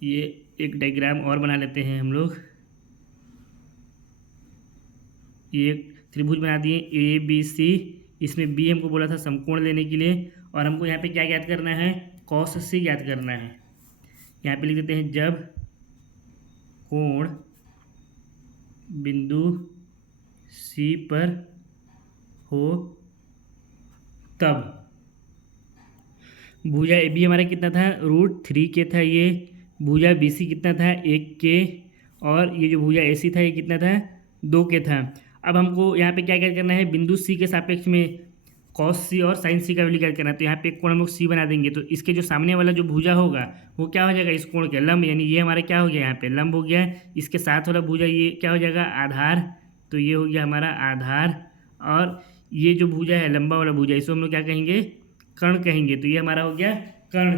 ये एक डायग्राम और बना लेते हैं हम लोग, ये त्रिभुज बना दिए ABC, इसमें B हमको बोला था समकोण लेने के लिए, और हमको यहाँ पे क्या ज्ञात करना है, कॉस सी ज्ञात करना है। यहाँ पे लिख देते हैं, जब कोण बिंदु C पर हो तब भुजा AB हमारा कितना था, √3 के था, ये भुजा BC कितना था 1 के, और ये जो भुजा AC था ये कितना था 2 के था। अब हमको यहाँ पे क्या करना है, बिंदु C के सापेक्ष में कॉस सी और साइन सी का वैल्यू क्या करना है। तो यहाँ पे एक कोण हम लोग C बना देंगे, तो इसके जो सामने वाला जो भुजा होगा वो क्या हो जाएगा, इस कोण के लंब, यानी ये हमारा क्या हो गया, यहाँ पे लंब हो गया, इसके साथ वाला भुजा ये क्या हो जाएगा, आधार, तो ये हो गया हमारा आधार, और ये जो भुजा है लंबा वाला भुजा, इसको हम लोग क्या कहेंगे, कर्ण कहेंगे, तो ये हमारा हो गया कर्ण।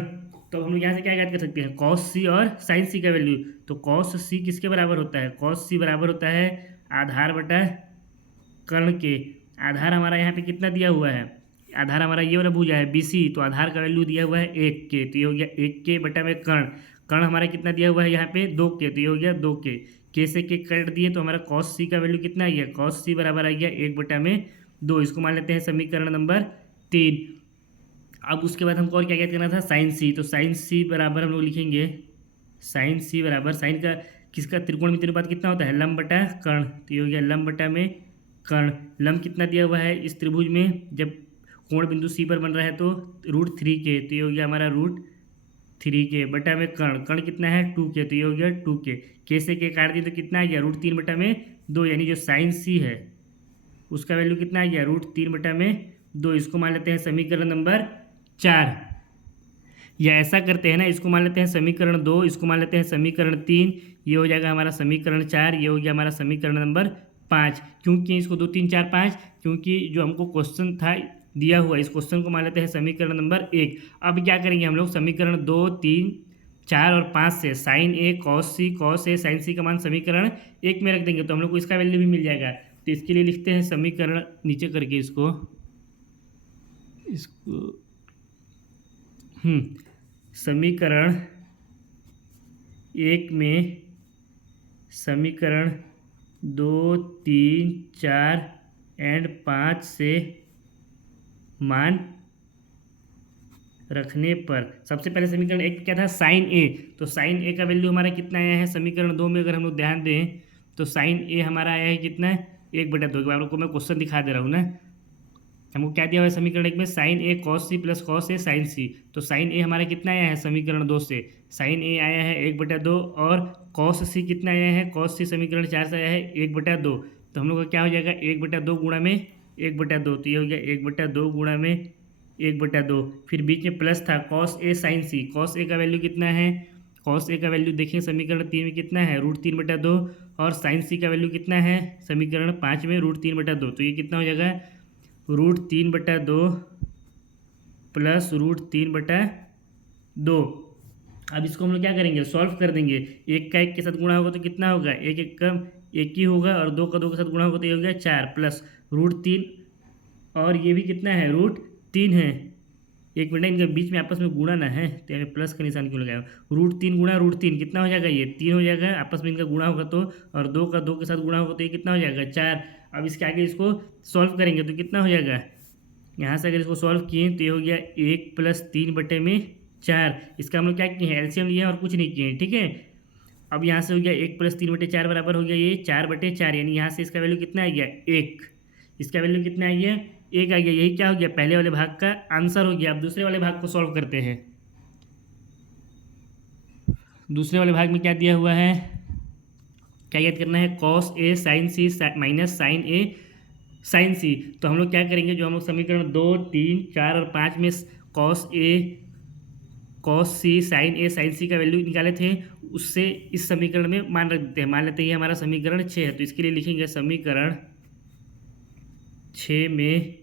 तो हम लोग यहाँ से क्या याद कर सकते हैं, कॉस सी और साइन सी का वैल्यू, तो कॉस सी किसके बराबर होता है, कॉस सी बराबर होता है आधार बटा कर्ण के। आधार हमारा यहाँ पे कितना दिया हुआ है, आधार हमारा ये वाला भुजा है BC, तो आधार का वैल्यू दिया हुआ है 1 के, तो ये हो गया 1 के बटा में कर्ण, कर्ण हमारा कितना दिया हुआ है यहाँ पे 2 के, तो ये हो गया 2 के से के कट दिए, तो हमारा कॉस सी का वैल्यू कितना आ गया, कॉस सी बराबर आ गया 1 बटा में 2, इसको मान लेते हैं समीकरण नंबर 3। अब उसके बाद हमको और क्या करना था, साइन सी, तो साइन सी बराबर हम लोग लिखेंगे, साइन सी बराबर, साइन का किसका त्रिकोणमितीय अनुपात कितना होता है, लंब बटा कर्ण, तो ये हो गया लंब बटा में कर्ण। लंब कितना दिया हुआ है इस त्रिभुज में, जब कोण बिंदु C पर बन रहा है तो √3 के, तो ये हो गया हमारा √3 के बटा में कर्ण, कर्ण कितना है 2 के, तो ये हो गया 2 के से के काट दिए तो कितना आ गया √3 बटा में 2, यानी जो साइन C है उसका वैल्यू कितना आ गया √3 बटा में 2, इसको मान लेते हैं समीकरण नंबर 4। या ऐसा करते हैं ना, इसको मान लेते हैं समीकरण 2, इसको मान लेते हैं समीकरण 3, ये हो जाएगा हमारा समीकरण 4, ये हो गया हमारा समीकरण नंबर 5। क्योंकि इसको 2 3 4 5, क्योंकि जो हमको क्वेश्चन था दिया हुआ, इस क्वेश्चन को मान लेते हैं समीकरण नंबर 1। अब क्या करेंगे हम लोग, समीकरण 2 3 4 और 5 से sign A cos A sign C का मान समीकरण 1 में रख देंगे तो हम लोग को इसका वैल्यू भी मिल जाएगा। तो इसके लिए लिखते हैं समीकरण नीचे करके इसको समीकरण 1 में समीकरण 2, 3, 4 एंड 5 से मान रखने पर सबसे पहले समीकरण 1 क्या था साइन ए, तो साइन ए का वैल्यू हमारा कितना आया है समीकरण 2 में अगर हम लोग ध्यान दें तो साइन ए हमारा आया है कितना 1/2। आप लोग को मैं क्वेश्चन दिखा दे रहा हूँ ना, हमको क्या दिया हुआ है समीकरण 1 में साइन ए कॉस सी प्लस कॉस ए साइन सी, तो साइन ए हमारा कितना आया है समीकरण 2 से साइन ए आया है 1/2 और कॉस सी कितना आया है कॉस सी समीकरण 4 से आया है 1/2। तो हम लोग का क्या हो जाएगा 1/2 गुणा में 1/2, तो ये हो गया 1/2 गुणा में 1/2। फिर बीच में प्लस था cos A sign C, cos A का वैल्यू कितना है कॉस ए का वैल्यू देखिए समीकरण 3 में कितना है √3/2 और साइन सी का वैल्यू कितना है समीकरण 5 में √3/2। तो ये कितना हो जाएगा √3/2 प्लस √3/2। अब इसको हम लोग क्या करेंगे सॉल्व कर देंगे। एक का एक के साथ गुणा होगा तो कितना होगा एक एक का एक ही होगा और 2 का 2 के साथ गुणा होगा तो ये हो गया 4 प्लस √3 और ये भी कितना है √3 है। एक मिनट इनके बीच में आपस में गुणा ना है तो यहाँ प्लस का निशान क्यों लगाया। √3 गुणा √3 कितना हो जाएगा ये 3 हो जाएगा, आपस में इनका गुणा होगा तो, और 2 का 2 के साथ गुणा होगा तो ये कितना हो जाएगा 4। अब इसके आगे इसको सॉल्व करेंगे तो कितना हो जाएगा, यहाँ से अगर इसको सॉल्व किए तो ये हो गया 1 + 3/4। इसका हम लोग क्या किए हैं एलसीएम लिया और कुछ नहीं किए हैं, ठीक है। अब यहाँ से हो गया 1 + 3/4 बराबर हो गया ये 4/4, यानी यहाँ से इसका वैल्यू कितना आ गया 1, इसका वैल्यू कितना आ गया 1 आ गया। यही क्या हो गया पहले वाले भाग का आंसर हो गया। अब दूसरे वाले भाग को सॉल्व करते हैं। दूसरे वाले भाग में क्या दिया हुआ है, क्या याद करना है cos A sign C minus sign A sign C. तो हम लोग क्या करेंगे जो हम लोग समीकरण 2, 3, 4 और 5 में cos A cos C sign A sign C का वैल्यू निकाले थे उससे इस समीकरण में मान रख देते हैं। मान लेते हैं ये हमारा समीकरण 6 है, तो इसके लिए लिखेंगे समीकरण 6 में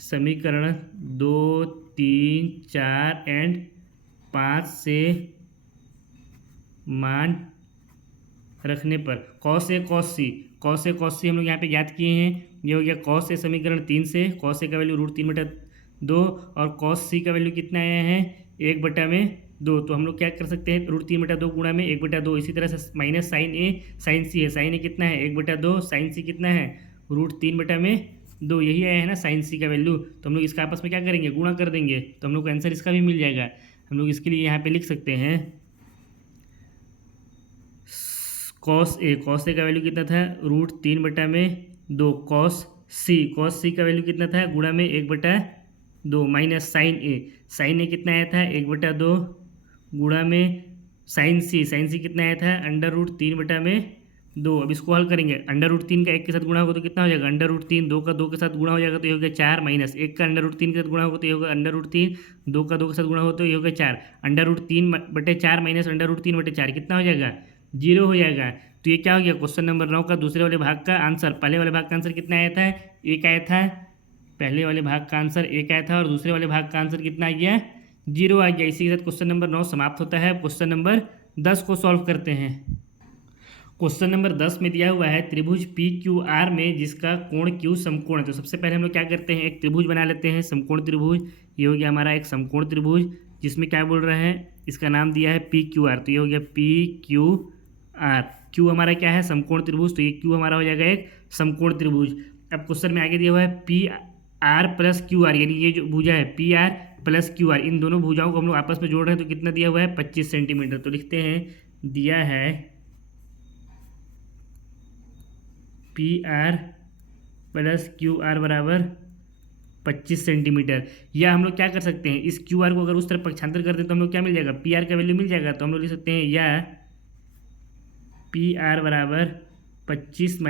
समीकरण 2, 3, 4 एंड 5 से मान रखने पर कॉस ए कॉस सी हम लोग यहाँ पे याद किए हैं। ये हो गया कॉस ए समीकरण 3 से कॉस ए का वैल्यू √3/2 और कॉस सी का वैल्यू कितना आया है 1/2। तो हम लोग क्या कर सकते हैं √3/2 गुणा में 1/2। इसी तरह से माइनस साइन ए साइन सी है, साइन ए कितना है 1/2, साइन सी कितना है √3/2, यही आया है ना साइन सी का वैल्यू। तो हम लोग इसका आपस में क्या करेंगे गुणा कर देंगे तो हम लोग को आंसर इसका भी मिल जाएगा। हम लोग इसके लिए यहाँ पे लिख सकते हैं कॉस ए का वैल्यू कितना था √3/2 कॉस सी का वैल्यू कितना था गुणा में 1/2 माइनस साइन ए कितना आया था 1/2 गुणा में साइन सी कितना आया था √3/2। अब इसको हल करेंगे √3 का 1 के साथ गुणा होगा तो कितना हो जाएगा √3, 2 का 2 के साथ गुणा हो जाएगा तो ये हो गया 4 माइनस 1 का √3 के साथ गुणा होगा तो ये होगा √3, 2 का 2 के साथ गुणा होगा तो ये होगा 4, √3/4 माइनस √3/4 कितना हो जाएगा 0 हो जाएगा। तो ये क्या हो गया क्वेश्चन नंबर 9 का दूसरे वाले भाग का आंसर। पहले वाले भाग का आंसर कितना आया था 1 आया था, पहले वाले भाग का आंसर 1 आया था और दूसरे वाले भाग का आंसर कितना आ गया 0 आ गया। इसी के साथ क्वेश्चन नंबर 9 समाप्त होता है। क्वेश्चन नंबर 10 को सॉल्व करते हैं। क्वेश्चन नंबर 10 में दिया हुआ है त्रिभुज PQR में जिसका कोण Q समकोण है। तो सबसे पहले हम लोग क्या करते हैं एक त्रिभुज बना लेते हैं समकोण त्रिभुज। ये हो गया हमारा एक समकोण त्रिभुज जिसमें क्या बोल रहे हैं इसका नाम दिया है PQR। तो ये हो गया PQR, Q हमारा क्या है समकोण त्रिभुज, तो ये Q हमारा हो जाएगा एक समकोण त्रिभुज। अब क्वेश्चन में आगे दिया हुआ है PR + QR, यानी ये जो भुजा है PR + QR, इन दोनों भुजाओं को हम लोग आपस में जोड़ रहे हैं तो कितना दिया हुआ है 25 सेंटीमीटर। तो लिखते हैं दिया है PR + QR बराबर 25 सेंटीमीटर। या हम लोग क्या कर सकते हैं इस QR को अगर उस तरफ पक्षांतर कर दें तो हम लोग क्या मिल जाएगा PR का वैल्यू मिल जाएगा। तो हम लोग लिख सकते हैं या PR बराबर 25 -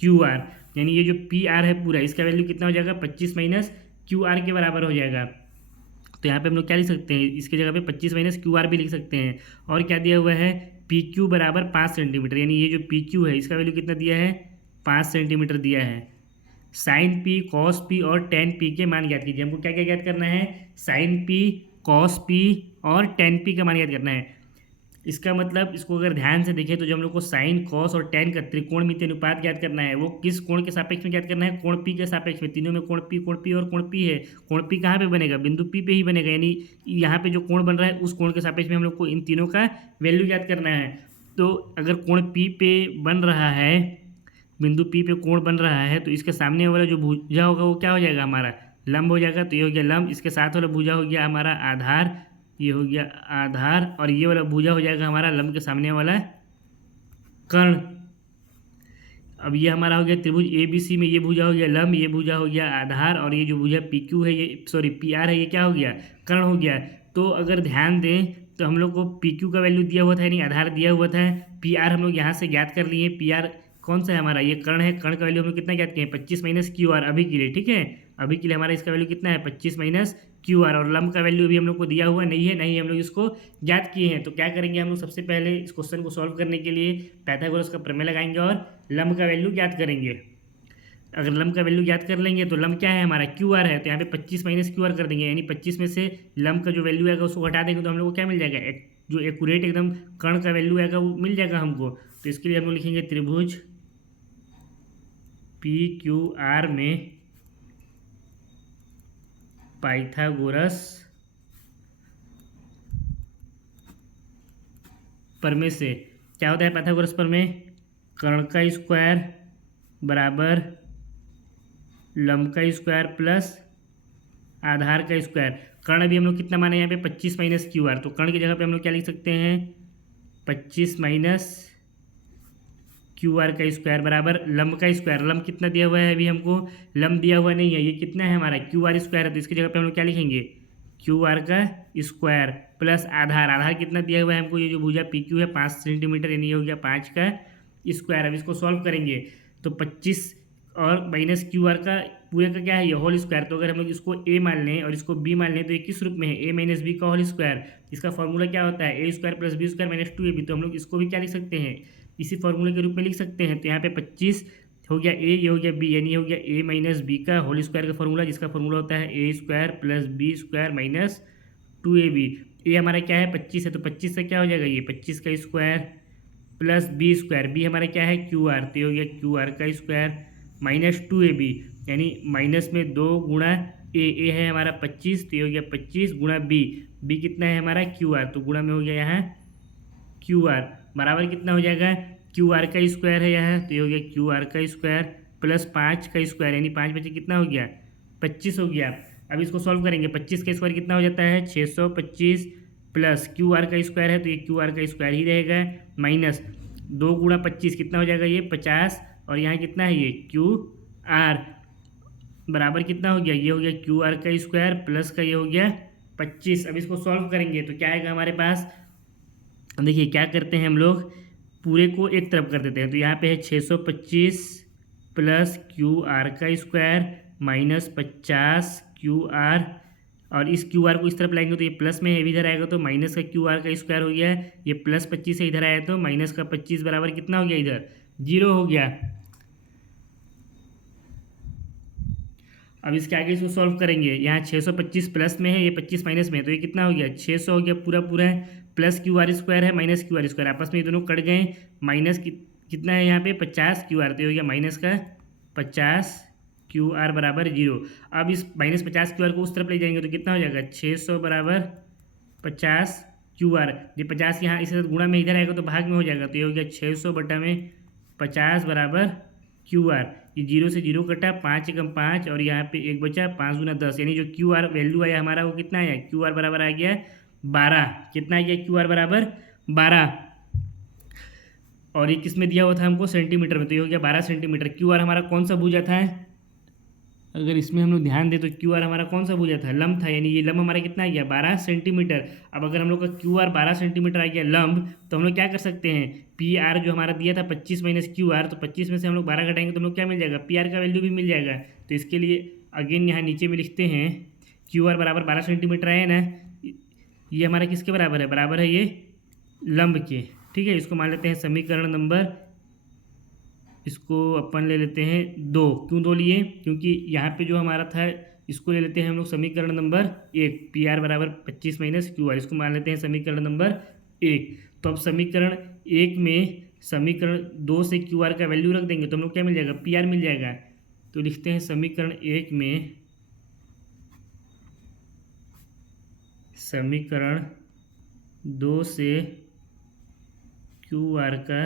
QR, यानी ये जो PR है पूरा इसका वैल्यू कितना हो जाएगा 25 - QR के बराबर हो जाएगा। तो यहाँ पे हम लोग क्या लिख सकते हैं इसके जगह पे 25 - QR भी लिख सकते हैं। और क्या दिया हुआ है PQ बराबर 5 सेंटीमीटर, यानी ये जो PQ है इसका वैल्यू कितना दिया है 5 सेंटीमीटर दिया है। साइन P, कॉस P और tan P के मान ज्ञात कीजिए। हमको क्या क्या ज्ञात करना है साइन P, कॉस पी और टेन पी का मान याद करना है। इसका मतलब इसको अगर ध्यान से देखें तो जो हम लोग को साइन कॉस और टेन का त्रिकोणमितीय अनुपात याद करना है, वो किस कोण के सापेक्ष में याद करना है? कोण पी के सापेक्ष में। तीनों में कोण पी और कोण पी है। कोण पी कहाँ पे बनेगा? बिंदु पी पे ही बनेगा, यानी यहाँ पे जो कोण बन रहा है उस कोण के सापेक्ष में हम लोग को इन तीनों का वैल्यू याद करना है। तो अगर कोण पी पे बन रहा है, बिंदु पी पे कोण बन रहा है, तो इसके सामने वाला जो भुजा होगा वो क्या हो जाएगा? हमारा लंब हो जाएगा। तो ये हो गया लंब, इसके साथ वाला भुजा हो गया हमारा आधार, ये हो गया आधार, और ये वाला भुजा हो जाएगा हमारा लंब के सामने वाला कर्ण। अब ये हमारा हो गया त्रिभुज ए बी सी में, ये भुजा हो गया लंब, ये भुजा हो गया आधार, और ये जो भुजा पी क्यू है, ये सॉरी पी आर है, ये क्या हो गया? कर्ण हो गया। तो अगर ध्यान दें तो हम लोग को पी क्यू का वैल्यू दिया हुआ था, यानी आधार दिया हुआ था। पी आर हम लोग यहाँ से ज्ञात कर लिए। पी आर कौन सा है हमारा? ये कर्ण है। कर्ण का वैल्यू हम लोग कितना ज्ञात किए? 25 माइनस क्यू आर अभी के लिए, ठीक है। अभी के लिए हमारा इसका वैल्यू कितना है? 25 माइनस क्यू आर। और लंब का वैल्यू भी हम लोग को दिया हुआ नहीं है, नहीं हम लोग इसको ज्ञात किए हैं। तो क्या करेंगे हम लोग? सबसे पहले इस क्वेश्चन को सॉल्व करने के लिए पाइथागोरस का प्रमेय लगाएंगे और लंब का वैल्यू ज्ञात करेंगे। अगर लंब का वैल्यू ज्ञात कर लेंगे तो लंब क्या है हमारा? क्यू आर है। तो यहाँ पे 25 माइनस क्यू आर कर देंगे, यानी 25 में से लंब का जो वैल्यू आएगा उसको घटा देंगे तो हम लोग को क्या मिल जाएगा? जो एक्यूरेट एकदम कर्ण का वैल्यू आएगा वो मिल जाएगा हमको। तो इसके लिए हम लोग लिखेंगे त्रिभुज पी क्यू आर में पाइथागोरस प्रमेय से क्या होता है? पाइथागोरस प्रमेय कर्ण का स्क्वायर बराबर लंब का स्क्वायर प्लस आधार का स्क्वायर। कर्ण अभी हम लोग कितना माने यहाँ पे? 25 माइनस क्यू आर। तो कर्ण की जगह पे हम लोग क्या लिख सकते हैं? 25 माइनस क्यू आर का स्क्वायर बराबर लंब का स्क्वायर। लंब कितना दिया हुआ है? अभी हमको लंब दिया हुआ नहीं है, ये कितना है हमारा? क्यू आर स्क्वायर है। तो इसकी जगह पे हम लोग क्या लिखेंगे? क्यू आर का स्क्वायर प्लस आधार। आधार कितना दिया हुआ है हमको? ये जो भुजा पी क्यू है 5 सेंटीमीटर, यानी हो गया 5 का स्क्वायर। अब इसको सॉल्व करेंगे तो 25 और माइनस क्यू आर का पूरे का क्या है? ये होल स्क्वायर। तो अगर हम लोग इसको ए मान लें और इसको बी मान लें तो ये किस रूप में है? ए माइनस बी का होल स्क्वायर। इसका फॉर्मूला क्या होता है? A square plus B square minus 2ab। तो हम लोग इसको भी क्या लिख सकते हैं? इसी फॉर्मूले के रूप में लिख सकते हैं। तो यहाँ पे 25 हो गया ए, ये हो गया बी, यानी हो गया ए माइनस बी का होल स्क्वायर का फॉर्मूला, जिसका फॉर्मूला होता है A square plus B square minus 2ab। A हमारा क्या है? 25 है, तो 25 से क्या हो जाएगा? ये 25 का square plus B square. B हमारा क्या है? Q R. तो हो गया क्यू आर का स्क्वायर माइनस 2ab, यानी माइनस में 2 गुणा ए है हमारा 25, तो हो गया 25 गुणा बी। बी कितना है हमारा? Q R. तो गुणा में हो गया यहाँ क्यू आर बराबर कितना हो जाएगा? क्यू आर का स्क्वायर है यहाँ, तो ये हो गया क्यू आर का स्क्वायर प्लस 5 का स्क्वायर, यानी 5 बचे कितना हो गया? 25 हो गया। अब इसको सॉल्व करेंगे। 25 का स्क्वायर कितना हो जाता है? 625 प्लस क्यू आर का स्क्वायर है तो ये क्यू आर का स्क्वायर ही रहेगा, माइनस 2 गुणा 25 कितना हो जाएगा? ये 50, और यहाँ कितना है? ये क्यू आर बराबर कितना हो गया? ये हो गया क्यू आर का स्क्वायर प्लस का ये हो गया 25। अब इसको सॉल्व करेंगे तो क्या आएगा हमारे पास? देखिए क्या करते हैं हम लोग, पूरे को एक तरफ कर देते हैं। तो यहाँ पे है 625 प्लस क्यू आर का स्क्वायर माइनस 50 क्यू आर, और इस क्यू आर को इस तरफ लाएंगे तो ये प्लस में है, इधर आएगा तो माइनस का क्यू आर का स्क्वायर हो गया। ये प्लस 25 से इधर आया तो माइनस का 25 बराबर कितना हो गया? इधर 0 हो गया। अब इसके आगे इसको सॉल्व करेंगे। यहाँ 625 प्लस में है, ये 25 माइनस में है, तो ये कितना हो गया? 600 हो गया पूरा पूरा है, प्लस क्यू आर स्क्वायर है माइनस क्यू आर स्क्वायर, आपस में ये दोनों कट गए। माइनस कितना है यहाँ पे? 50 क्यू आर, तो हो गया माइनस का 50 क्यू आर बराबर 0। अब इस माइनस 50 क्यू आर को उस तरफ ले जाएंगे तो कितना हो जाएगा? 600 बराबर 50 क्यू आर। ये 50 यहाँ इस गुणा में इधर आएगा तो भाग में हो जाएगा, तो ये हो गया 600 बटा में 50 बराबर क्यू आर। ये 0 से 0 कटा, 5 एकम 5, और यहाँ पे 1 बचा, 5 गुना 10, यानी जो क्यू आर वैल्यू आया हमारा वो कितना आया? क्यू आर बराबर आ गया 12। कितना आ गया? क्यू आर बराबर 12। और ये किस में दिया हुआ था हमको? सेंटीमीटर में, तो ये हो गया 12 सेंटीमीटर। क्यू आर हमारा कौन सा भुजा था? अगर इसमें हम लोग ध्यान दें तो क्यू आर हमारा कौन सा भुजा था? लंब था, यानी ये लंब हमारा कितना आ गया? 12 सेंटीमीटर। अब अगर हम लोग का क्यू आर 12 सेंटीमीटर आ गया लंब, तो हम लोग क्या कर सकते हैं? पी आर जो हमारा दिया था 25 माइनस क्यू आर, तो 25 में से हम लोग 12 घटाएंगे तो हम लोग क्या मिल जाएगा? पी आर का वैल्यू भी मिल जाएगा। तो इसके लिए अगेन यहाँ नीचे में लिखते हैं क्यू आर बराबर 12 सेंटीमीटर आया ना, ये हमारा किसके बराबर है? बराबर है ये लंब के, ठीक है। इसको मान लेते हैं समीकरण नंबर, इसको अपन ले लेते हैं 2। क्यों 2 लिए? क्योंकि यहाँ पे जो हमारा था इसको ले लेते हैं हम लोग समीकरण नंबर 1, पी आर बराबर 25 माइनस क्यू आर, इसको मान लेते हैं समीकरण नंबर 1। तो अब समीकरण 1 में समीकरण 2 से क्यू आर का वैल्यू रख देंगे तो हम लोग क्या मिल जाएगा, पी आर मिल जाएगा। तो लिखते हैं समीकरण 1 में समीकरण 2 से क्यू आर का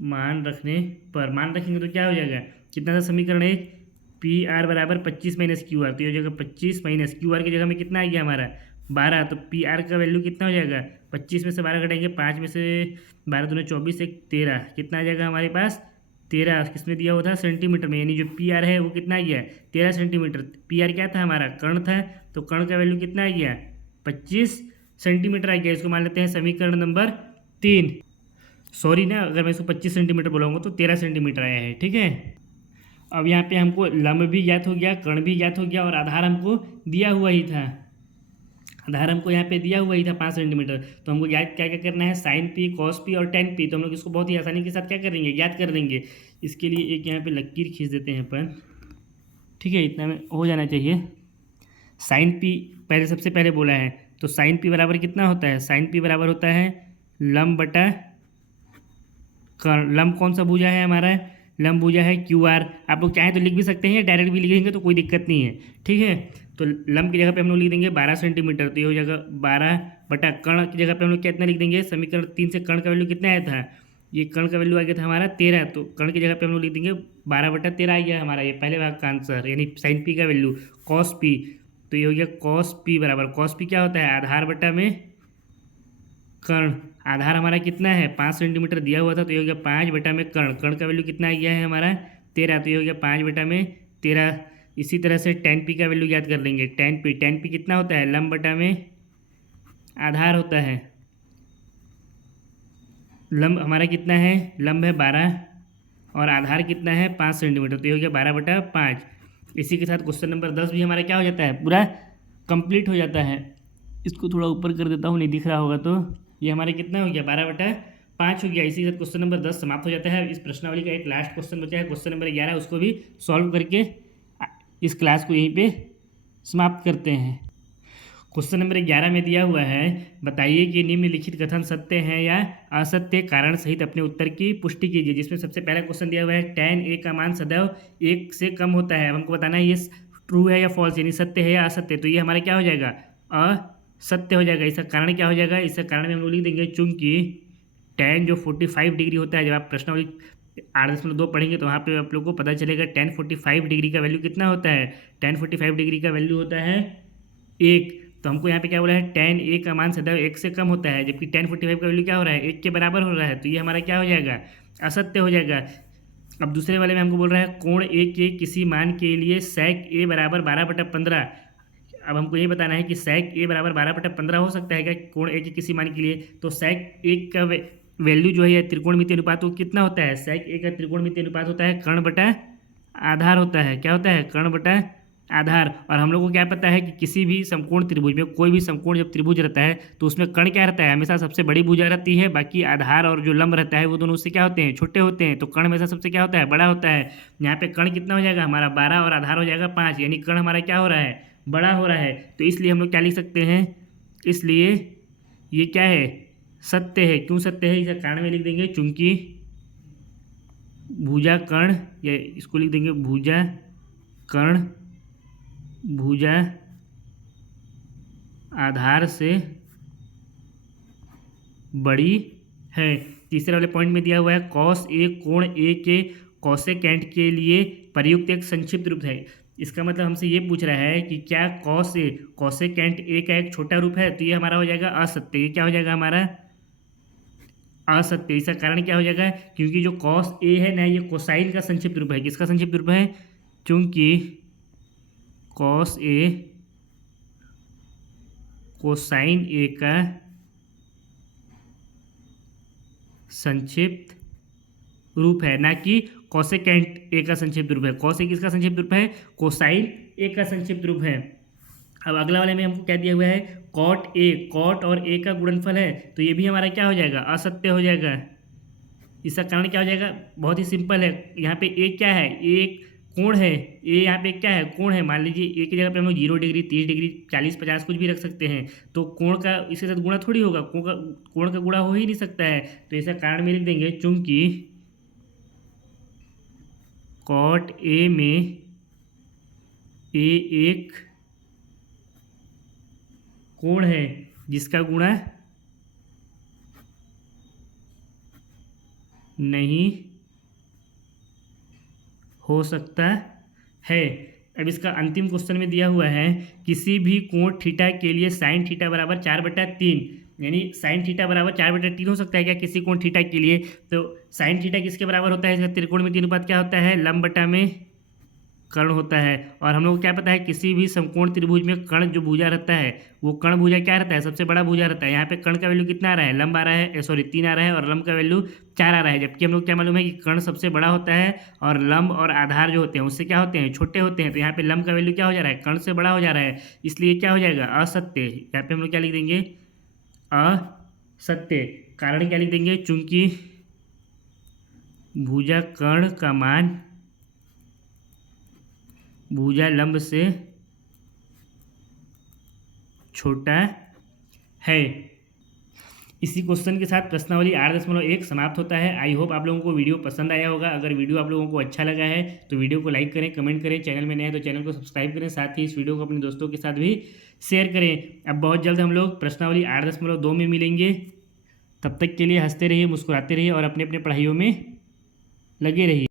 मान रखने पर, मान रखेंगे तो क्या हो जाएगा, कितना था समीकरण 1, पी आर बराबर 25 माइनस क्यू आर, तो ये हो जाएगा 25 माइनस क्यू आर की जगह में कितना आ गया हमारा 12, तो पी आर का वैल्यू कितना हो जाएगा, 25 में से 12 घटाएंगे, 5 में से 12 दूनी 24, 1 13, कितना आ जाएगा हमारे पास 13, किसमें दिया हुआ था सेंटीमीटर में, यानी जो पी आर है वो कितना आ गया 13 सेंटीमीटर। पी आर क्या था हमारा, कर्ण था, तो कर्ण का वैल्यू कितना आ गया 25 सेंटीमीटर आ गया। इसको मान लेते हैं समीकरण नंबर 3। सॉरी ना, अगर मैं इसको 25 सेंटीमीटर बोलाऊंगा तो 13 सेंटीमीटर आया है, ठीक है। अब यहाँ पे हमको लंब भी ज्ञात हो गया, कर्ण भी ज्ञात हो गया और आधार हमको दिया हुआ ही था, आधार हमको यहाँ पे दिया हुआ ही था 5 सेंटीमीटर। तो हमको ज्ञात क्या क्या करना है, साइन पी, कॉस पी और टेन पी। तो हम लोग इसको बहुत ही आसानी के साथ क्या करेंगे, ज्ञात कर देंगे। इसके लिए एक यहाँ पे लकीर खींच देते हैं अपन, ठीक है, इतना में हो जाना चाहिए। साइन पी पहले सबसे पहले बोला है, तो साइन पी बराबर कितना होता है, साइन पी बराबर होता है लंब बटा कर्ण। लंब कौन सा भुजा है हमारा, लंब भुजा है क्यू आर। आप लोग चाहें तो लिख भी सकते हैं या डायरेक्ट भी लिखेंगे तो कोई दिक्कत नहीं है, ठीक है। तो लंब की जगह पे हम लोग लिख देंगे 12 सेंटीमीटर, तो ये हो जाएगा 12 बटा कर्ण की जगह पे हम लोग कितना लिख देंगे, समीकरण 3 से कर्ण का वैल्यू कितना आया था, ये कर्ण का वैल्यू आ गया था हमारा 13, तो कर्ण की जगह पे हम लोग लिख देंगे 12 बटा 13 आ गया हमारा ये पहले भाग का आंसर, यानी साइन पी का वैल्यू। कॉस पी, तो ये हो गया कॉस पी बराबर, कॉस पी क्या होता है, आधार बटा में कर्ण। आधार हमारा कितना है 5 सेंटीमीटर दिया हुआ था, तो ये हो गया 5 बटा में कर्ण। कर्ण का वैल्यू कितना आ गया है हमारा 13, तो ये हो गया 5 बटा में 13। इसी तरह से टेन पी का वैल्यू याद कर लेंगे, टेन पी कितना होता है, लंब बटा में आधार होता है। लंब हमारा कितना है, लंब है 12 और आधार कितना है 5 सेंटीमीटर, तो ये हो गया 12 बटा 5। इसी के साथ क्वेश्चन नंबर 10 भी हमारा क्या हो जाता है, पूरा कंप्लीट हो जाता है। इसको थोड़ा ऊपर कर देता हूँ, नहीं दिख रहा होगा, तो ये हमारे कितना हो गया 12 बटा 5 हो गया। इसी के साथ क्वेश्चन नंबर 10 समाप्त हो जाता है। इस प्रश्नावली का एक लास्ट क्वेश्चन बचा है, क्वेश्चन नंबर 11, उसको भी सॉल्व करके इस क्लास को यहीं पे समाप्त करते हैं। क्वेश्चन नंबर 11 में दिया हुआ है, बताइए कि निम्नलिखित कथन सत्य है या असत्य, कारण सहित अपने उत्तर की पुष्टि कीजिए। जिसमें सबसे पहला क्वेश्चन दिया हुआ है tan a का मान सदैव 1 से कम होता है। अब हमको बताना है ये ट्रू है या फॉल्स, यानी सत्य है या असत्य। तो ये हमारा क्या हो जाएगा, असत्य हो जाएगा। इसका कारण क्या हो जाएगा, इसका कारण में हम लोग लिख देंगे चूंकि tan जो 45 डिग्री होता है, जब आप प्रश्नावली 8.2 पढ़ेंगे तो वहाँ पे आप लोग को पता चलेगा tan 45 डिग्री का वैल्यू कितना होता है, tan 45 डिग्री का वैल्यू होता है 1। तो हमको यहाँ पे क्या बोला है, tan a का मान सदैव 1 से कम होता है, जबकि tan 45 का वैल्यू क्या हो रहा है, 1 के बराबर हो रहा है। तो ये हमारा क्या हो जाएगा, असत्य हो जाएगा। अब दूसरे वाले में हमको बोल रहा है कोण a के किसी मान के लिए sec a बराबर 12/15। अब हमको ये बताना है कि sec a बराबर 12/15 हो सकता है क्या कोण a के किसी मान के लिए। तो sec a का वैल्यू जो है त्रिकोणमितीय अनुपात वो कितना होता है, sec a का त्रिकोणमितीय अनुपात होता है कर्ण बटा आधार होता है। क्या होता है, कर्ण बटा आधार। और हम लोग को क्या पता है कि किसी भी समकोण त्रिभुज में, कोई भी समकोण जब त्रिभुज रहता है तो उसमें कर्ण क्या रहता है, हमेशा सबसे बड़ी भुजा रहती है, बाकी आधार और जो लंब रहता है वो दोनों उससे क्या होते हैं, छोटे होते हैं। तो कर्ण हमेशा सबसे क्या होता है, बड़ा होता है। यहाँ पे कर्ण कितना हो जाएगा हमारा 12 और आधार हो जाएगा 5, यानी कर्ण हमारा क्या हो रहा है, बड़ा हो रहा है। तो इसलिए हम लोग क्या लिख सकते हैं, इसलिए ये क्या है, सत्य है। क्यों सत्य है, इसका कारण में लिख देंगे चूंकि भुजा कर्ण, या इसको लिख देंगे भुजा कर्ण भुजा आधार से बड़ी है। तीसरे वाले पॉइंट में दिया हुआ है कॉस ए कोण ए के कोसेकेंट के लिए प्रयुक्त एक संक्षिप्त रूप है। इसका मतलब हमसे ये पूछ रहा है कि क्या कॉस ए कोसेकेंट ए का एक छोटा रूप है। तो ये हमारा हो जाएगा असत्य। ये क्या हो जाएगा हमारा, असत्य। इसका कारण क्या हो जाएगा, क्योंकि जो कॉस ए है ना, ये कोसाइन का संक्षिप्त रूप है। किसका संक्षिप्त रूप है, क्योंकि कॉस ए कोसाइन ए का संक्षिप्त रूप है, ना कि कोसेकेंट ए का संक्षिप्त रूप है। कॉस ए किसका संक्षिप्त रूप है, कोसाइन ए का संक्षिप्त रूप है। अब अगला वाले में हमको क्या दिया हुआ है, कॉट ए, कॉट और ए का गुणनफल है। तो ये भी हमारा क्या हो जाएगा, असत्य हो जाएगा। इसका कारण क्या हो जाएगा, बहुत ही सिंपल है। यहाँ पे ए क्या है, एक कोण है, ये यहाँ पे क्या है, कोण है। मान लीजिए ए की जगह पे हम लोग 0 डिग्री, 30 डिग्री, 40, 50 कुछ भी रख सकते हैं। तो कोण का इसके साथ गुणा थोड़ी होगा, कोण का गुणा हो ही नहीं सकता है। तो ऐसा कारण में लिख देंगे, चूंकि कॉट ए में ए एक कोण है जिसका गुणा नहीं हो सकता है। अब इसका अंतिम क्वेश्चन में दिया हुआ है, किसी भी कोण थीटा के लिए साइन थीटा बराबर 4/3, यानी साइन थीटा बराबर 4/3 हो सकता है क्या किसी कोण थीटा के लिए। तो साइन थीटा किसके बराबर होता है, इसका त्रिकोणमितीय अनुपात क्या होता है, लंब बटा में कर्ण होता है। और हम लोग को क्या पता है, किसी भी समकोण त्रिभुज में कर्ण जो भुजा रहता है वो कर्ण भुजा क्या रहता है, सबसे बड़ा भुजा रहता है। यहाँ पे कर्ण का वैल्यू कितना आ रहा है, लंब आ रहा है, सॉरी 3 आ रहा है, और लंब का वैल्यू 4 आ रहा है। जबकि हम लोग क्या मालूम है कि कर्ण सबसे बड़ा होता है और लंब और आधार जो होते हैं उससे क्या होते हैं, छोटे होते हैं। तो यहाँ पे लंब का वैल्यू क्या हो जा रहा है, कर्ण से बड़ा हो जा रहा है, इसलिए क्या हो जाएगा, असत्य। यहाँ पे हम लोग क्या लिख देंगे, असत्य। कारण क्या लिख देंगे, चूंकि भुजा कर्ण का मान भुजा लंब से छोटा है। इसी क्वेश्चन के साथ प्रश्नावली 8.1 समाप्त होता है। आई होप आप लोगों को वीडियो पसंद आया होगा। अगर वीडियो आप लोगों को अच्छा लगा है तो वीडियो को लाइक करें, कमेंट करें, चैनल में नए हैं तो चैनल को सब्सक्राइब करें, साथ ही इस वीडियो को अपने दोस्तों के साथ भी शेयर करें। अब बहुत जल्द हम लोग प्रश्नावली 8.2 में मिलेंगे। तब तक के लिए हंसते रहिए, मुस्कुराते रहिए और अपने अपने पढ़ाइयों में लगे रहिए।